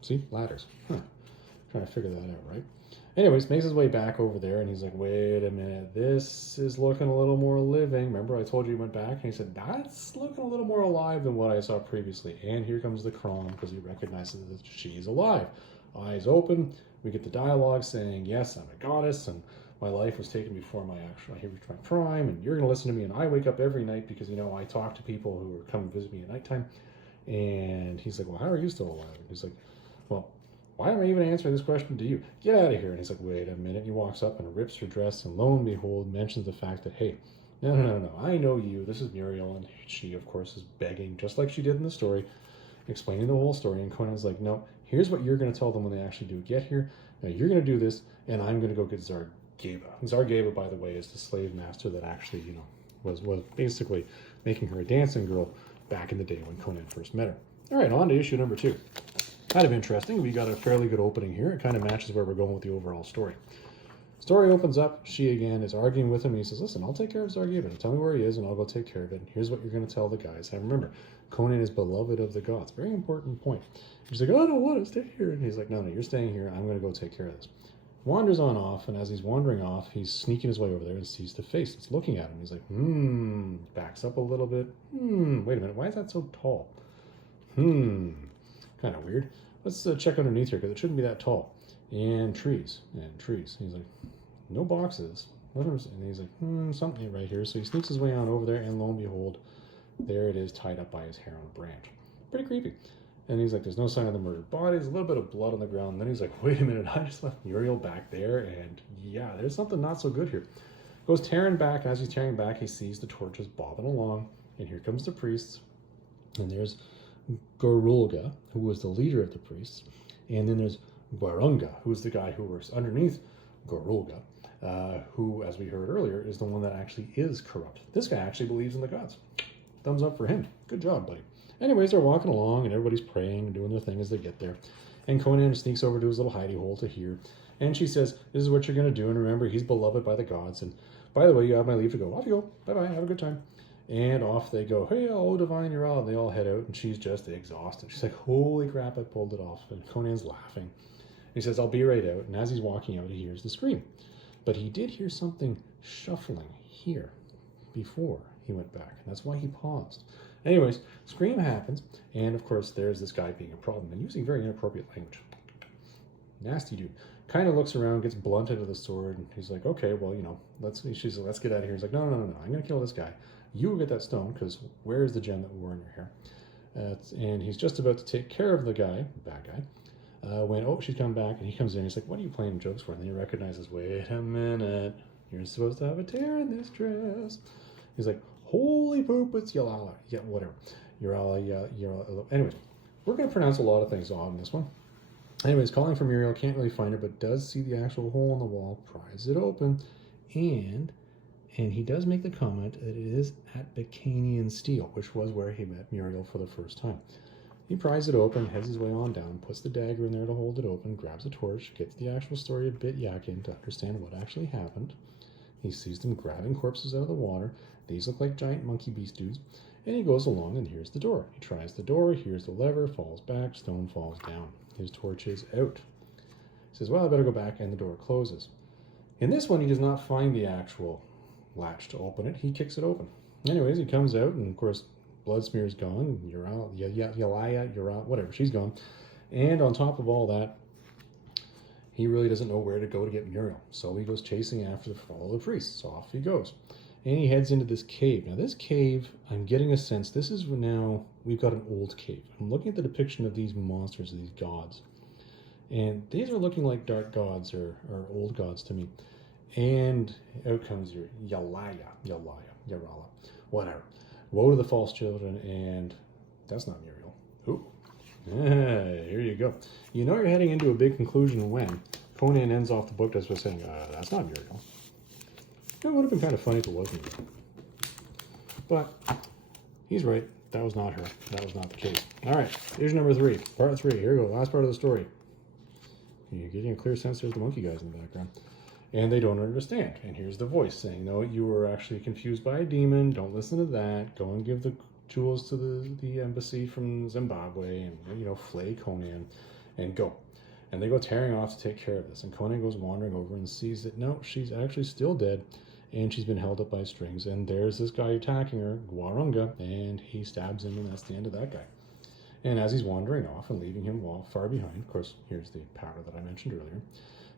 see, ladders. Trying to figure that out, right? Anyways, makes his way back over there, and he's like, wait a minute, this is looking a little more living. Remember I told you he went back, and he said, that's looking a little more alive than what I saw previously. And here comes the Kron, because he recognizes that she's alive. Eyes open, we get the dialogue saying, yes, I'm a goddess, and my life was taken before my prime, and you're going to listen to me, and I wake up every night because, I talk to people who are coming to visit me at nighttime. And he's like, well, how are you still alive? And he's like, well, why am I even answering this question to you? Get out of here. And he's like, wait a minute. And he walks up and rips her dress, and lo and behold, mentions the fact that, hey, no, I know you. This is Muriel. And she, of course, is begging, just like she did in the story, explaining the whole story. And Conan's like, no, here's what you're going to tell them when they actually do get here. Now, you're going to do this, and I'm going to go get Zargeba. Zargeba, by the way, is the slave master that actually, was basically making her a dancing girl back in the day when Conan first met her. All right, on to issue number 2. Kind of interesting. We got a fairly good opening here. It kind of matches where we're going with the overall story. Story opens up. She again is arguing with him. He says, listen, I'll take care of this argument. Tell me where he is and I'll go take care of it. Here's what you're going to tell the guys. And remember, Conan is beloved of the gods. Very important point. She's like, oh, I don't want to stay here. And he's like, no, you're staying here. I'm going to go take care of this. Wanders on off, and as he's wandering off, he's sneaking his way over there and sees the face that's looking at him. He's like, backs up a little bit. Wait a minute, why is that so tall? Kind of weird. Let's check underneath here, because it shouldn't be that tall. And trees. He's like, no boxes. And he's like, something ain't right here. So he sneaks his way on over there, and lo and behold, there it is, tied up by his hair on a branch. Pretty creepy. And he's like, there's no sign of the murdered body. There's a little bit of blood on the ground. And then he's like, wait a minute, I just left Muriel back there. And yeah, there's something not so good here. Goes tearing back. As he's tearing back, he sees the torches bobbing along. And here comes the priests. And there's Gwahlur-Which, who was the leader of the priests. And then there's Gwahlur-Which, who is the guy who works underneath Gwahlur-Which, who, as we heard earlier, is the one that actually is corrupt. This guy actually believes in the gods. Thumbs up for him. Good job, buddy. Anyways, they're walking along, and everybody's praying and doing their thing as they get there. And Conan sneaks over to his little hidey hole to hear. And she says, this is what you're going to do. And remember, he's beloved by the gods. And by the way, you have my leave to go. Off you go. Bye-bye. Have a good time. And off they go. Hey, oh, divine, you're out. And they all head out, and she's just exhausted. She's like, holy crap, I pulled it off. And Conan's laughing. He says, I'll be right out. And as he's walking out, he hears the scream. But he did hear something shuffling here before he went back. And that's why he paused. Anyways, scream happens, and of course there's this guy being a problem and using very inappropriate language. Nasty dude. Kind of looks around, gets blunted with a sword, and he's like, okay, well, she's like, let's get out of here. He's like, no, I'm going to kill this guy. You will get that stone, because where is the gem that wore in your hair? And he's just about to take care of the guy, bad guy, when, she's come back, and he comes in, he's like, what are you playing jokes for? And then he recognizes, wait a minute, you're supposed to have a tear in this dress. He's like, holy poop, it's Yalala. Yeah, whatever. Anyways, we're going to pronounce a lot of things on this one. Anyways, calling for Muriel, can't really find her, but does see the actual hole in the wall, pries it open, and he does make the comment that it is at Bacanian Steel, which was where he met Muriel for the first time. He pries it open, heads his way on down, puts the dagger in there to hold it open, grabs a torch, gets the actual story a bit yakking to understand what actually happened. He sees them grabbing corpses out of the water. These look like giant monkey beast dudes. And he goes along and here's the door. He tries the door, here's the lever, falls back, stone falls down. His torch is out. He says, well, I better go back, and the door closes. In this one, he does not find the actual latch to open it. He kicks it open. Anyways, he comes out, and of course, blood smear's gone. You're out, whatever, she's gone. And on top of all that, he really doesn't know where to go to get Muriel. So he goes chasing after all the priests. So off he goes. And he heads into this cave. Now this cave, I'm getting a sense, this is now, we've got an old cave. I'm looking at the depiction of these monsters, these gods. And these are looking like dark gods or old gods to me. And out comes your Yarala, whatever. Woe to the false children, and that's not Muriel. Ooh. Here you go. You know you're heading into a big conclusion when Conan ends off the book just by saying, that's not Muriel. It would have been kind of funny if it wasn't Muriel. But he's right. That was not her. That was not the case. All right. Here's number 3. Part 3. Here we go. Last part of the story. You're getting a clear sense there's the monkey guys in the background. And they don't understand. And here's the voice saying, no, you were actually confused by a demon. Don't listen to that. Go and give the jewels to the embassy from Zimbabwe and, flay Conan and go. And they go tearing off to take care of this. And Conan goes wandering over and sees that, no, she's actually still dead and she's been held up by strings. And there's this guy attacking her, Gwahlur-Which, and he stabs him, and that's the end of that guy. And as he's wandering off and leaving him far behind, of course, here's the powder that I mentioned earlier,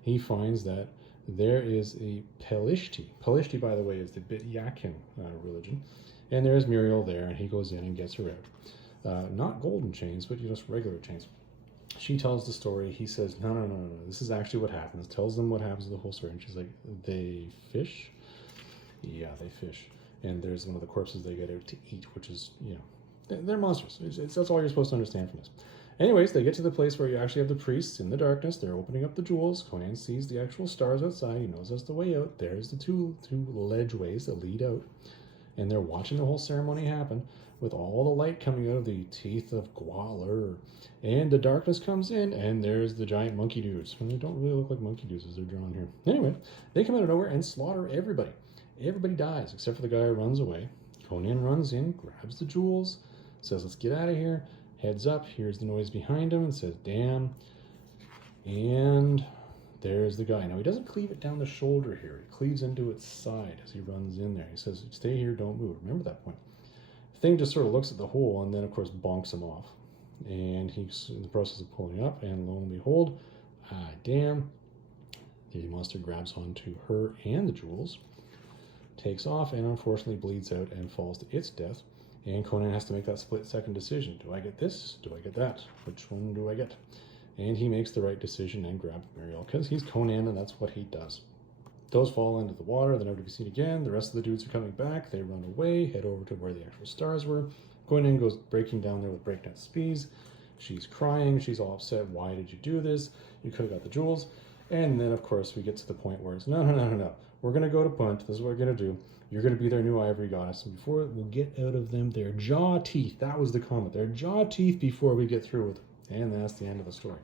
he finds that there is a Pelishti. Pelishti, by the way, is the Bityakin religion. And there's Muriel there, and he goes in and gets her out. Not golden chains, but just regular chains. She tells the story. He says, no, this is actually what happens. Tells them what happens to the whole story. And she's like, they fish? Yeah, they fish. And there's one of the corpses they get out to eat, which is, they're monsters. That's all you're supposed to understand from this. Anyways, they get to the place where you actually have the priests in the darkness. They're opening up the jewels. Conan sees the actual stars outside. He knows that's the way out. There's the two ledgeways that lead out. and they're watching the whole ceremony happen with all the light coming out of the teeth of Gwahlur. And the darkness comes in, and there's the giant monkey dudes. And they don't really look like monkey dudes as they're drawn here. Anyway, they come out of nowhere and slaughter everybody. Everybody dies, except for the guy who runs away. Conan runs in, grabs the jewels, says, let's get out of here, heads up, hears the noise behind him, and says, damn. And there's the guy. Now, he doesn't cleave it down the shoulder here. He cleaves into its side as he runs in there. He says, stay here, don't move. Remember that point. The thing just sort of looks at the hole and then, of course, bonks him off. And he's in the process of pulling up, and lo and behold, damn, the monster grabs onto her and the jewels, takes off, and unfortunately bleeds out and falls to its death. And Conan has to make that split-second decision. Do I get this? Do I get that? Which one do I get? And he makes the right decision and grabs Muriel, because he's Conan, and that's what he does. Those fall into the water. They're never to be seen again. The rest of the dudes are coming back. They run away, head over to where the actual stars were. Conan goes breaking down there with breakneck speeds. She's crying. She's all upset. Why did you do this? You could have got the jewels. And then, of course, we get to the point where it's, no. We're going to go to Punt. This is what we're going to do. You're going to be their new ivory goddess. And before we'll get out of them their jaw teeth. That was the comment. Their jaw teeth before we get through with them. And that's the end of the story.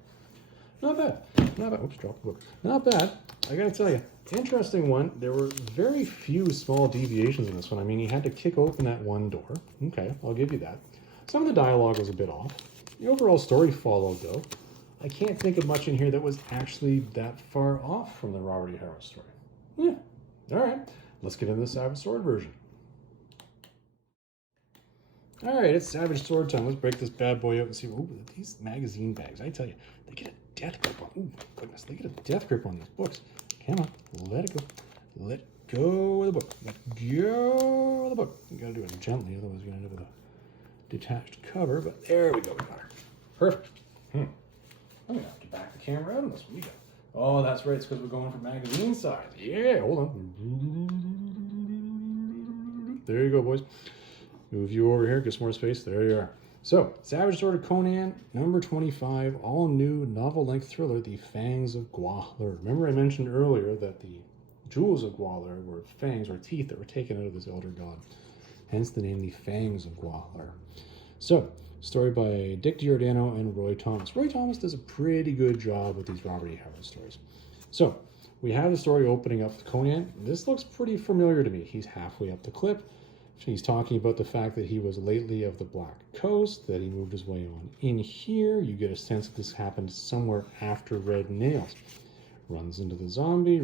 Not bad. Not bad. Oops, dropped the book. Not bad. I got to tell you, interesting one. There were very few small deviations in this one. I mean, he had to kick open that one door. Okay, I'll give you that. Some of the dialogue was a bit off. The overall story followed, though. I can't think of much in here that was actually that far off from the Robert E. Howard story. Yeah. All right. Let's get into the Savage Sword version. All right, it's Savage Sword time. Let's break this bad boy up and see. Ooh, these magazine bags, I tell you, they get a death grip on. Ooh, my goodness, they get a death grip on these books. Come on, let it go. Let go of the book. Let go of the book. You gotta do it gently, otherwise you're gonna end up with a detached cover. But there we go. We got her. Perfect. I'm gonna have to back the camera out on this one. We got. Oh, that's right. It's because we're going for magazine size. Yeah, hold on. There you go, boys. Move you over here, get some more space. There you are. So, Savage Sword of Conan, number 25, all new novel-length thriller, The Fangs of Gwahlur. Remember I mentioned earlier that the jewels of Gwahlur were fangs or teeth that were taken out of this elder god. Hence the name The Fangs of Gwahlur. So, story by Dick Giordano and Roy Thomas. Roy Thomas does a pretty good job with these Robert E. Howard stories. So, we have the story opening up with Conan. This looks pretty familiar to me. He's halfway up the clip. He's talking about the fact that he was lately of the Black Coast, that he moved his way on in here. You get a sense that this happened somewhere after Red Nails. Runs into the zombie,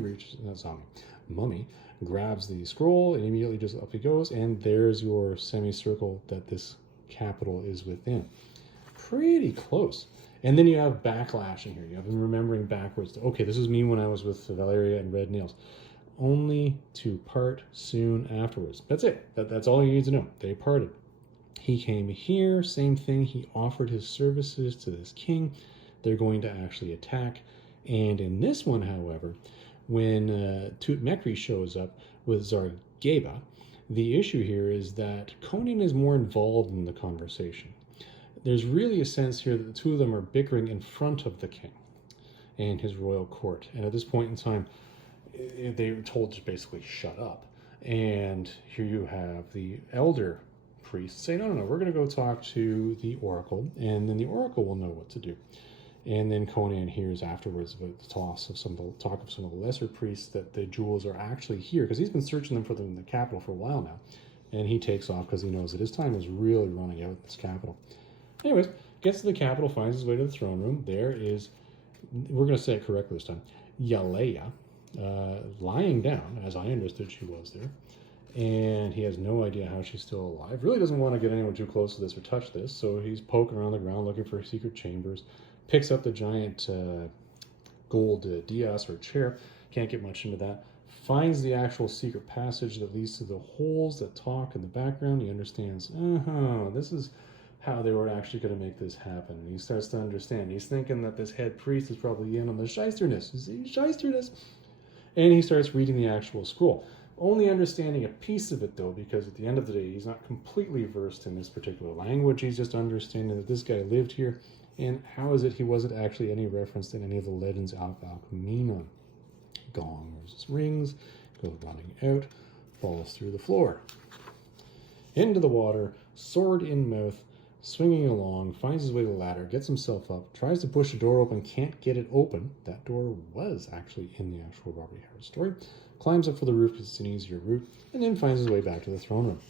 mummy, grabs the scroll, and immediately just up he goes, and there's your semicircle that this capital is within. Pretty close. And then you have backlash in here. You have him remembering backwards. Okay, this is me when I was with Valeria and Red Nails. Only to part soon afterwards. That's it. That's all you need to know. They parted. He came here, same thing. He offered his services to this king. They're going to actually attack. And in this one, however, when Tutmekri shows up with Zargeba, the issue here is that Conan is more involved in the conversation. There's really a sense here that the two of them are bickering in front of the king and his royal court. And at this point in time, they were told to basically shut up. And here you have the elder priest say, no, we're going to go talk to the oracle, and then the oracle will know what to do. And then Conan hears afterwards about the talk of some of the lesser priests that the jewels are actually here, because he's been searching them for them in the capital for a while now. And he takes off because he knows that his time is really running out in this capital. Anyways, gets to the capital, finds his way to the throne room. There is, we're going to say it correctly this time, Yaleia, lying down, as I understood she was there, and he has no idea how she's still alive. Really doesn't want to get anyone too close to this or touch this, so he's poking around the ground looking for secret chambers, picks up the giant gold dais or chair, can't get much into that, finds the actual secret passage that leads to the holes that talk in the background. He understands, this is how they were actually going to make this happen. And he starts to understand. He's thinking that this head priest is probably in on the shysterness. Shysterness. And he starts reading the actual scroll. Only understanding a piece of it, though, because at the end of the day, he's not completely versed in this particular language. He's just understanding that this guy lived here, and how is it he wasn't actually any referenced in any of the legends of Alcmena. Gongs, rings, goes running out, falls through the floor. into the water, sword in mouth, swinging along, finds his way to the ladder, gets himself up, tries to push the door open, can't get it open. That door was actually in the actual Robert E. Howard story. Climbs up for the roof because it's an easier route, and then finds his way back to the throne room.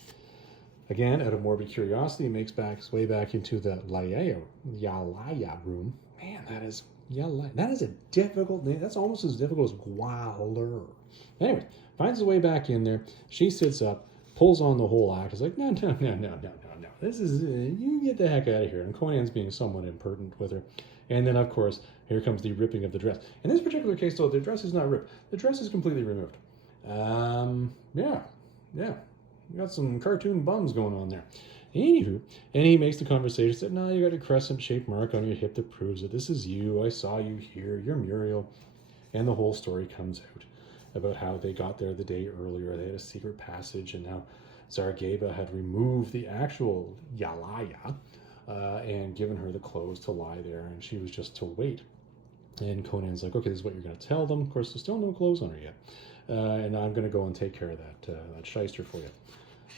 Again, out of morbid curiosity, makes his way back into the Yalaya room. Man, that is a difficult name. That's almost as difficult as Gwahlur. Anyway, finds his way back in there. She sits up, pulls on the whole act. Is like, no. This is, you get the heck out of here. And Conan's being somewhat impertinent with her. And then, of course, here comes the ripping of the dress. In this particular case, though, the dress is not ripped. The dress is completely removed. Yeah. You got some cartoon bums going on there. Anywho, and he makes the conversation, said, no, you got a crescent-shaped mark on your hip that proves it. This is you. I saw you here. You're Muriel. And the whole story comes out about how they got there the day earlier. They had a secret passage, and how Zargeba had removed the actual Yalaya and given her the clothes to lie there, and she was just to wait. And Conan's like, okay, this is what you're going to tell them. Of course, there's still no clothes on her yet. And I'm going to go and take care of that shyster for you.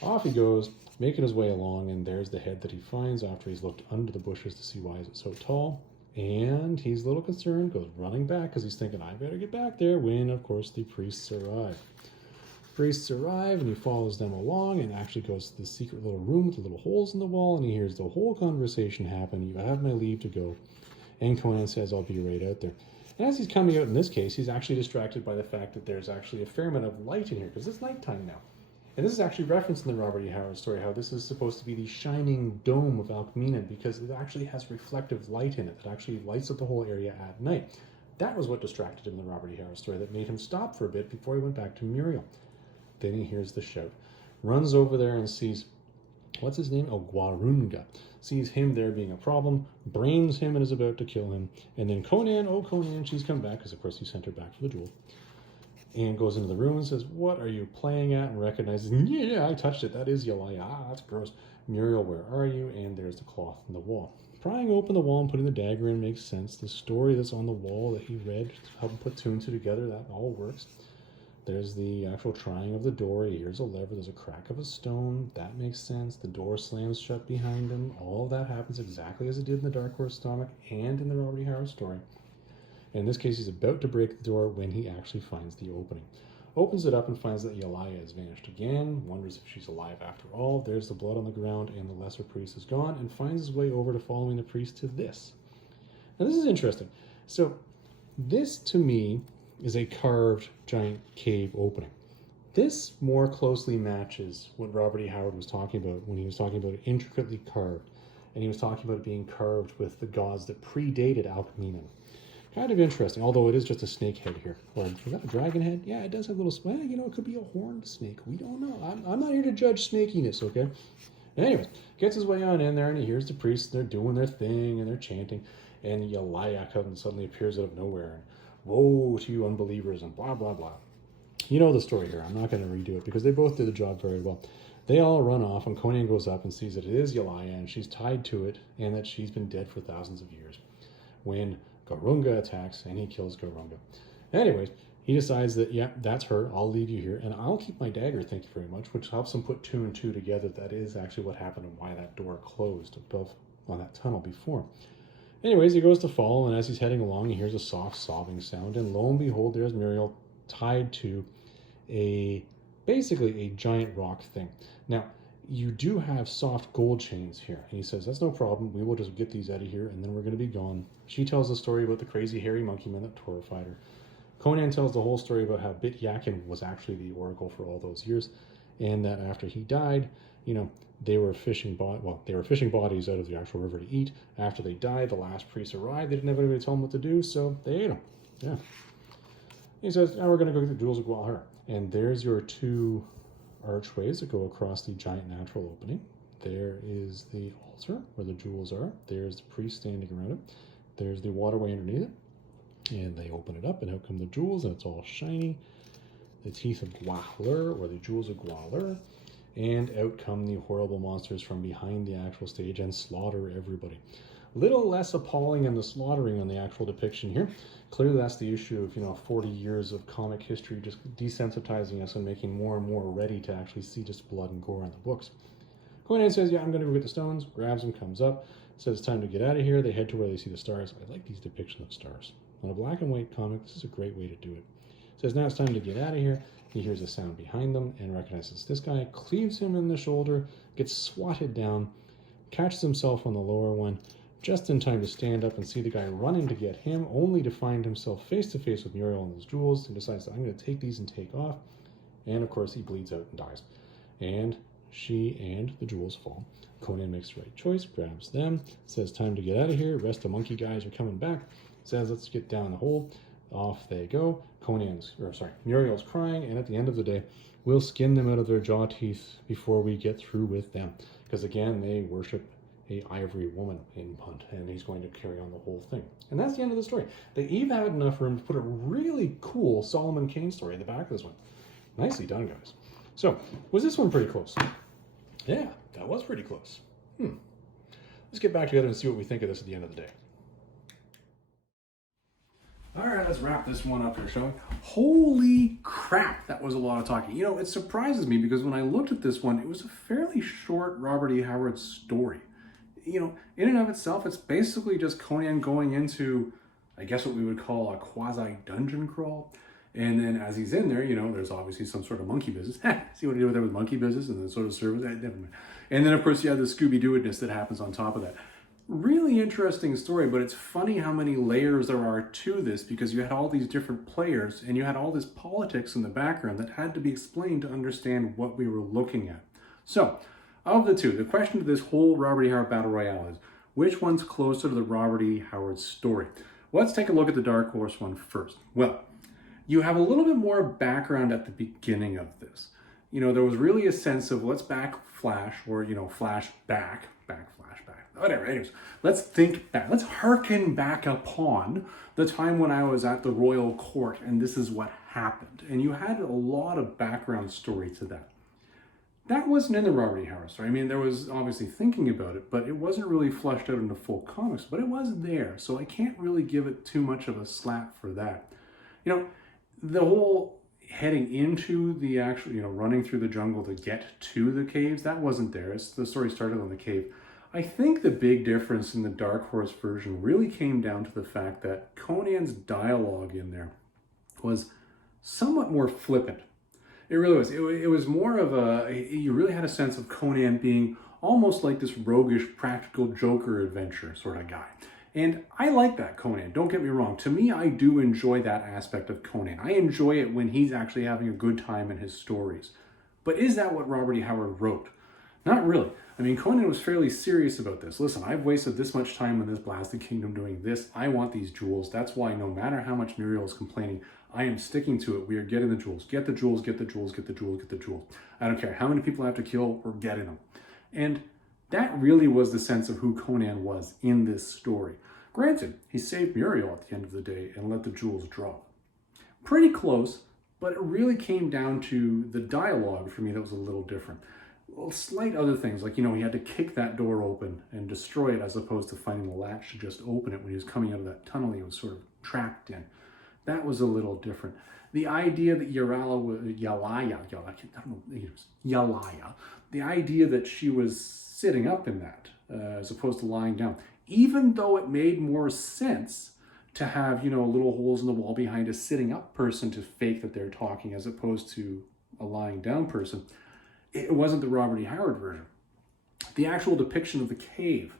Off he goes, making his way along, and there's the head that he finds after he's looked under the bushes to see why is it so tall. And he's a little concerned, goes running back because he's thinking, I better get back there, when, of course, the priests arrive. Priests arrive, and he follows them along and actually goes to the secret little room with the little holes in the wall, and he hears the whole conversation happen. You have my leave to go. And Conan says, I'll be right out there. And as he's coming out in this case, he's actually distracted by the fact that there's actually a fair amount of light in here, because it's nighttime now. And this is actually referenced in the Robert E. Howard story, how this is supposed to be the shining dome of Alkmeenon, because it actually has reflective light in it that actually lights up the whole area at night. That was what distracted him in the Robert E. Howard story, that made him stop for a bit before he went back to Muriel. Then he hears the shout, runs over there and sees, what's his name? Oh, Gwahlur-Which. Sees him there being a problem, brains him and is about to kill him. And then Conan, she's come back, because of course he sent her back for the duel. And goes into the room and says, what are you playing at? And recognizes, yeah, I touched it. That is Yalaya. Ah, that's gross. Muriel, where are you? And there's the cloth in the wall. Prying open the wall and putting the dagger in makes sense. The story that's on the wall that he read to help him put two and two together, that all works. There's the actual trying of the door. He hears a lever. There's a crack of a stone. That makes sense. The door slams shut behind him. All of that happens exactly as it did in the Dark Horse stomach and in the Robert E. Howard story. In this case, he's about to break the door when he actually finds the opening. Opens it up and finds that Yalaya has vanished again, wonders if she's alive after all. There's the blood on the ground, and the lesser priest is gone, and finds his way over to following the priest to this. Now, this is interesting. So, this, to me, is a carved giant cave opening. This more closely matches what Robert E. Howard was talking about when he was talking about it intricately carved, and he was talking about it being carved with the gods that predated Alkmeenon. Kind of interesting, although it is just a snake head here. Or is that a dragon head? Yeah, it does have a little, well, it could be a horned snake. We don't know. I'm not here to judge snakiness, okay? Anyways, gets his way on in there, and he hears the priests. They're doing their thing, and they're chanting. And Yalaya comes and suddenly appears out of nowhere. And, woe to you unbelievers, and blah, blah, blah. You know the story here. I'm not going to redo it, because they both did the job very well. They all run off, and Conan goes up and sees that it is Yalaya, and she's tied to it, and that she's been dead for thousands of years. When Garunga attacks, and he kills Garunga. Anyways, he decides that, yeah, that's her. I'll leave you here, and I'll keep my dagger, thank you very much, which helps him put two and two together. That is actually what happened and why that door closed above on that tunnel before. Anyways, he goes to follow, and as he's heading along, he hears a soft sobbing sound, and lo and behold, there's Muriel tied to basically a giant rock thing. Now, you do have soft gold chains here. And he says, that's no problem. We will just get these out of here, and then we're going to be gone. She tells the story about the crazy hairy monkey man that terrified her. Conan tells the whole story about how Bit Yakin was actually the oracle for all those years, and that after he died, they were fishing bodies out of the actual river to eat. After they died, the last priest arrived. They didn't have anybody to tell them what to do, so they ate them. Yeah. He says, now we're going to go get the jewels of Gwahlur. And there's your two archways that go across the giant natural opening. There is the altar where the jewels are. There's the priest standing around it. There's the waterway underneath it. And they open it up, and out come the jewels, and it's all shiny. The teeth of Gwahlur, or the jewels of Gwahlur. And out come the horrible monsters from behind the actual stage and slaughter everybody. Little less appalling in the slaughtering on the actual depiction here. Clearly that's the issue of 40 years of comic history just desensitizing us and making more and more ready to actually see just blood and gore in the books. Conan says, yeah, I'm going to go get the stones, grabs them, comes up, says it's time to get out of here. They head to where they see the stars. I like these depictions of stars. On a black and white comic, this is a great way to do it. Says now it's time to get out of here. He hears a sound behind them and recognizes this guy, cleaves him in the shoulder, gets swatted down, catches himself on the lower one, just in time to stand up and see the guy running to get him, only to find himself face to face with Muriel and those jewels, and decides that I'm going to take these and take off. And of course, he bleeds out and dies. And she and the jewels fall. Conan makes the right choice, grabs them, says time to get out of here. The rest of the monkey guys are coming back. Says let's get down the hole. Off they go. Muriel's crying, and at the end of the day, we'll skin them out of their jaw teeth before we get through with them. Because again, they worship a ivory woman in Punt, and he's going to carry on the whole thing. And that's the end of the story. They even had enough room to put a really cool Solomon Kane story in the back of this one. Nicely done, guys. So, was this one pretty close? Yeah, that was pretty close. Let's get back together and see what we think of this at the end of the day. All right, let's wrap this one up here, shall we? Holy crap, that was a lot of talking. You know, it surprises me because when I looked at this one, it was a fairly short Robert E. Howard story. You know, in and of itself, it's basically just Conan going into, I guess what we would call a quasi-dungeon crawl. And then as he's in there, you know, there's obviously some sort of monkey business. See what he did there with monkey business and then sort of service? Never mind. And then, of course, you have the Scooby-Doo-ness that happens on top of that. Really interesting story, but it's funny how many layers there are to this because you had all these different players and you had all this politics in the background that had to be explained to understand what we were looking at. So, of the two, the question to this whole Robert E. Howard Battle Royale is, which one's closer to the Robert E. Howard story? Well, let's take a look at the Dark Horse one first. Well, you have a little bit more background at the beginning of this. You know, there was really a sense of let's backflash or, you know, flash back, whatever. Anyways, let's think back. Let's hearken back upon the time when I was at the royal court and this is what happened. And you had a lot of background story to that. That wasn't in the Robert E. Howard story. I mean, there was obviously thinking about it, but it wasn't really fleshed out into full comics, but it was there. So I can't really give it too much of a slap for that. You know, the whole heading into the actual, you know, running through the jungle to get to the caves, that wasn't there. The story started on the cave. I think the big difference in the Dark Horse version really came down to the fact that Conan's dialogue in there was somewhat more flippant. It really was. It was more of you really had a sense of Conan being almost like this roguish practical joker adventure sort of guy. And I like that Conan, don't get me wrong. To me, I do enjoy that aspect of Conan. I enjoy it when he's actually having a good time in his stories. But is that what Robert E. Howard wrote? Not really. I mean, Conan was fairly serious about this. Listen, I've wasted this much time in this blasted kingdom doing this. I want these jewels. That's why no matter how much Muriel is complaining, I am sticking to it. We are getting the jewels. Get the jewels, get the jewels, get the jewels, get the jewels. I don't care how many people I have to kill, we're getting them. And that really was the sense of who Conan was in this story. Granted, he saved Muriel at the end of the day and let the jewels drop. Pretty close, but it really came down to the dialogue for me that was a little different. Slight other things, like, you know, he had to kick that door open and destroy it as opposed to finding the latch to just open it when he was coming out of that tunnel he was sort of trapped in. That was a little different. The idea that Yalaya, the idea that she was sitting up in that as opposed to lying down, even though it made more sense to have, you know, little holes in the wall behind a sitting up person to fake that they're talking as opposed to a lying down person, it wasn't the Robert E. Howard version. The actual depiction of the cave,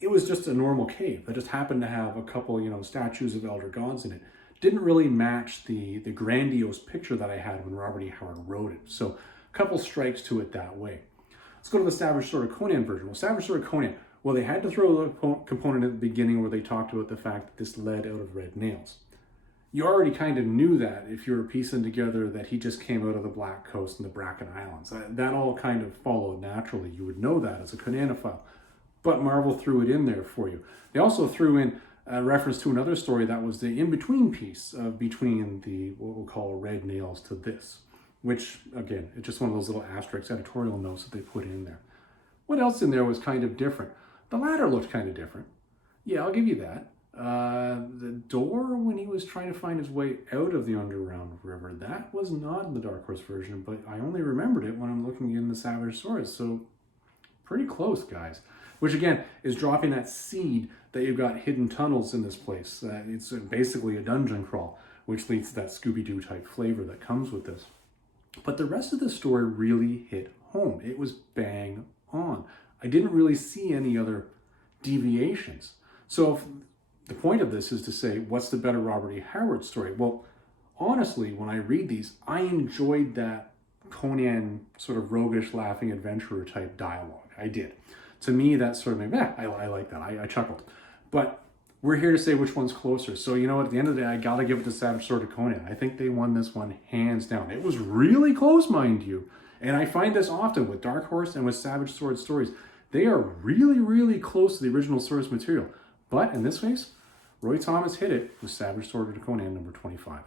it was just a normal cave that just happened to have a couple, you know, statues of elder gods in it. Didn't really match the grandiose picture that I had when Robert E. Howard wrote it. So a couple strikes to it that way. Let's go to the Savage Sword of Conan version. Well, Savage Sword of Conan, well, they had to throw the component at the beginning where they talked about the fact that this led out of red nails. You already kind of knew that if you were piecing together that he just came out of the Black Coast and the Bracken Islands. That all kind of followed naturally. You would know that as a Conanophile. But Marvel threw it in there for you. They also threw in a reference to another story that was the in-between piece between the, what we'll call red nails to this. Which, again, it's just one of those little asterisks, editorial notes that they put in there. What else in there was kind of different? The ladder looked kind of different. Yeah, I'll give you that. The door when he was trying to find his way out of the underground river, that was not in the Dark Horse version, but I only remembered it when I'm looking in the Savage Swords, so pretty close, guys. Which again is dropping that seed that you've got hidden tunnels in this place. It's basically a dungeon crawl, which leads to that Scooby-Doo type flavor that comes with this. But the rest of the story really hit home. It was bang on. I didn't really see any other deviations. So if the point of this is to say, what's the better Robert E. Howard story? Well, honestly, when I read these, I enjoyed that Conan sort of roguish, laughing adventurer type dialogue. I did. To me, that sort of made, I like that. I chuckled. But we're here to say which one's closer. So, you know what? At the end of the day, I got to give it to Savage Sword of Conan. I think they won this one hands down. It was really close, mind you. And I find this often with Dark Horse and with Savage Sword stories. They are really, really close to the original source material. But in this case, Roy Thomas hit it with Savage Sword of Conan number 25.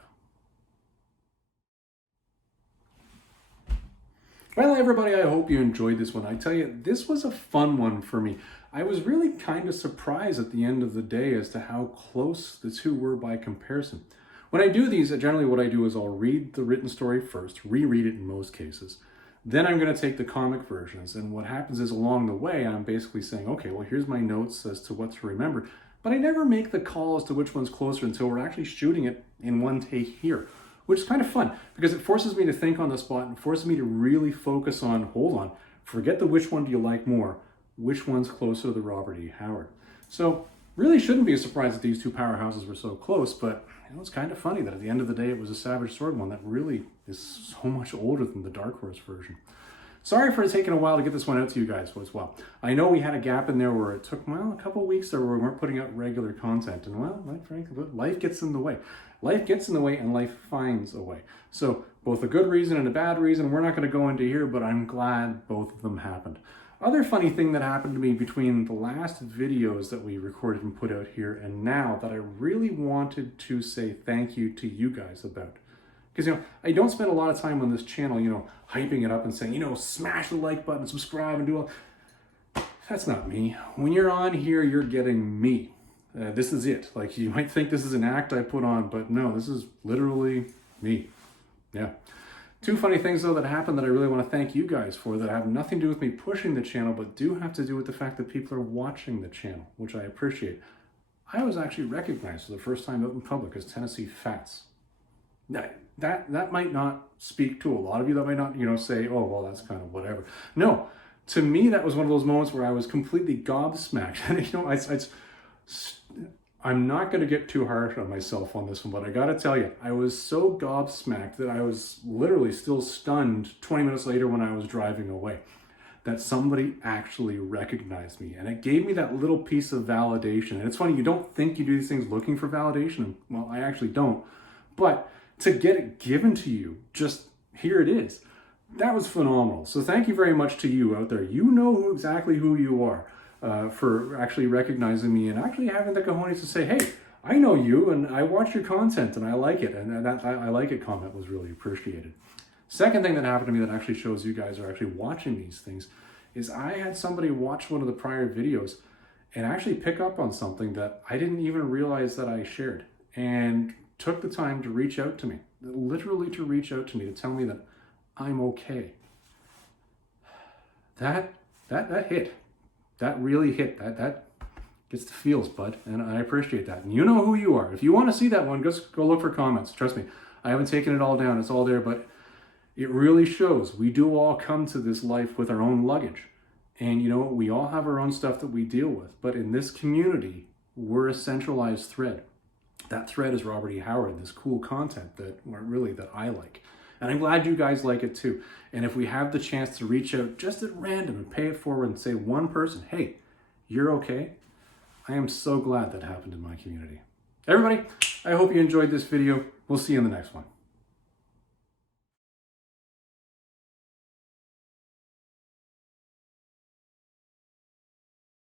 Well, everybody, I hope you enjoyed this one. I tell you, this was a fun one for me. I was really kind of surprised at the end of the day as to how close the two were by comparison. When I do these, generally what I do is I'll read the written story first, reread it in most cases. Then I'm going to take the comic versions, and what happens is along the way, I'm basically saying, okay, well, here's my notes as to what to remember. But I never make the call as to which one's closer until we're actually shooting it in one take here, which is kind of fun because it forces me to think on the spot and forces me to really focus on, hold on, forget the which one do you like more, which one's closer to the Robert E. Howard. So really shouldn't be a surprise that these two powerhouses were so close, but it's kind of funny that at the end of the day it was a Savage Sword one that really is so much older than the Dark Horse version. Sorry for taking a while to get this one out to you guys as well. I know we had a gap in there where it took, well, a couple of weeks there where we weren't putting out regular content. And well, quite frankly, life gets in the way. Life gets in the way and life finds a way. So both a good reason and a bad reason, we're not going to go into here, but I'm glad both of them happened. Other funny thing that happened to me between the last videos that we recorded and put out here and now that I really wanted to say thank you to you guys about. Because, you know, I don't spend a lot of time on this channel, you know, hyping it up and saying, you know, smash the like button, subscribe, and do all. That's not me. When you're on here, you're getting me. This is it. Like, you might think this is an act I put on, but no, this is literally me. Yeah. Two funny things, though, that happened that I really want to thank you guys for that have nothing to do with me pushing the channel, but do have to do with the fact that people are watching the channel, which I appreciate. I was actually recognized for the first time out in public as Tennessee Fats. That might not speak to a lot of you. That might not, you know, say, oh, well, that's kind of whatever. No, to me, that was one of those moments where I was completely gobsmacked. And, you know, I'm not going to get too harsh on myself on this one, but I got to tell you, I was so gobsmacked that I was literally still stunned 20 minutes later when I was driving away that somebody actually recognized me. And it gave me that little piece of validation. And it's funny, you don't think you do these things looking for validation. And, well, I actually don't. But to get it given to you, just here it is. That was phenomenal. So thank you very much to you out there. You know exactly who you are for actually recognizing me and actually having the cojones to say, hey, I know you and I watch your content and I like it. And that I like it comment was really appreciated. Second thing that happened to me that actually shows you guys are actually watching these things is I had somebody watch one of the prior videos and actually pick up on something that I didn't even realize that I shared and took the time to reach out to me, literally to reach out to me to tell me that I'm okay. That hit. That really hit. That gets the feels, bud, and I appreciate that. And you know who you are. If you want to see that one, just go look for comments. Trust me, I haven't taken it all down. It's all there, but it really shows we do all come to this life with our own luggage. And you know, we all have our own stuff that we deal with. But in this community, we're a centralized thread. That thread is Robert E. Howard, this cool content that I like. And I'm glad you guys like it too. And if we have the chance to reach out just at random and pay it forward and say one person, hey, you're okay, I am so glad that happened in my community. Everybody, I hope you enjoyed this video. We'll see you in the next one.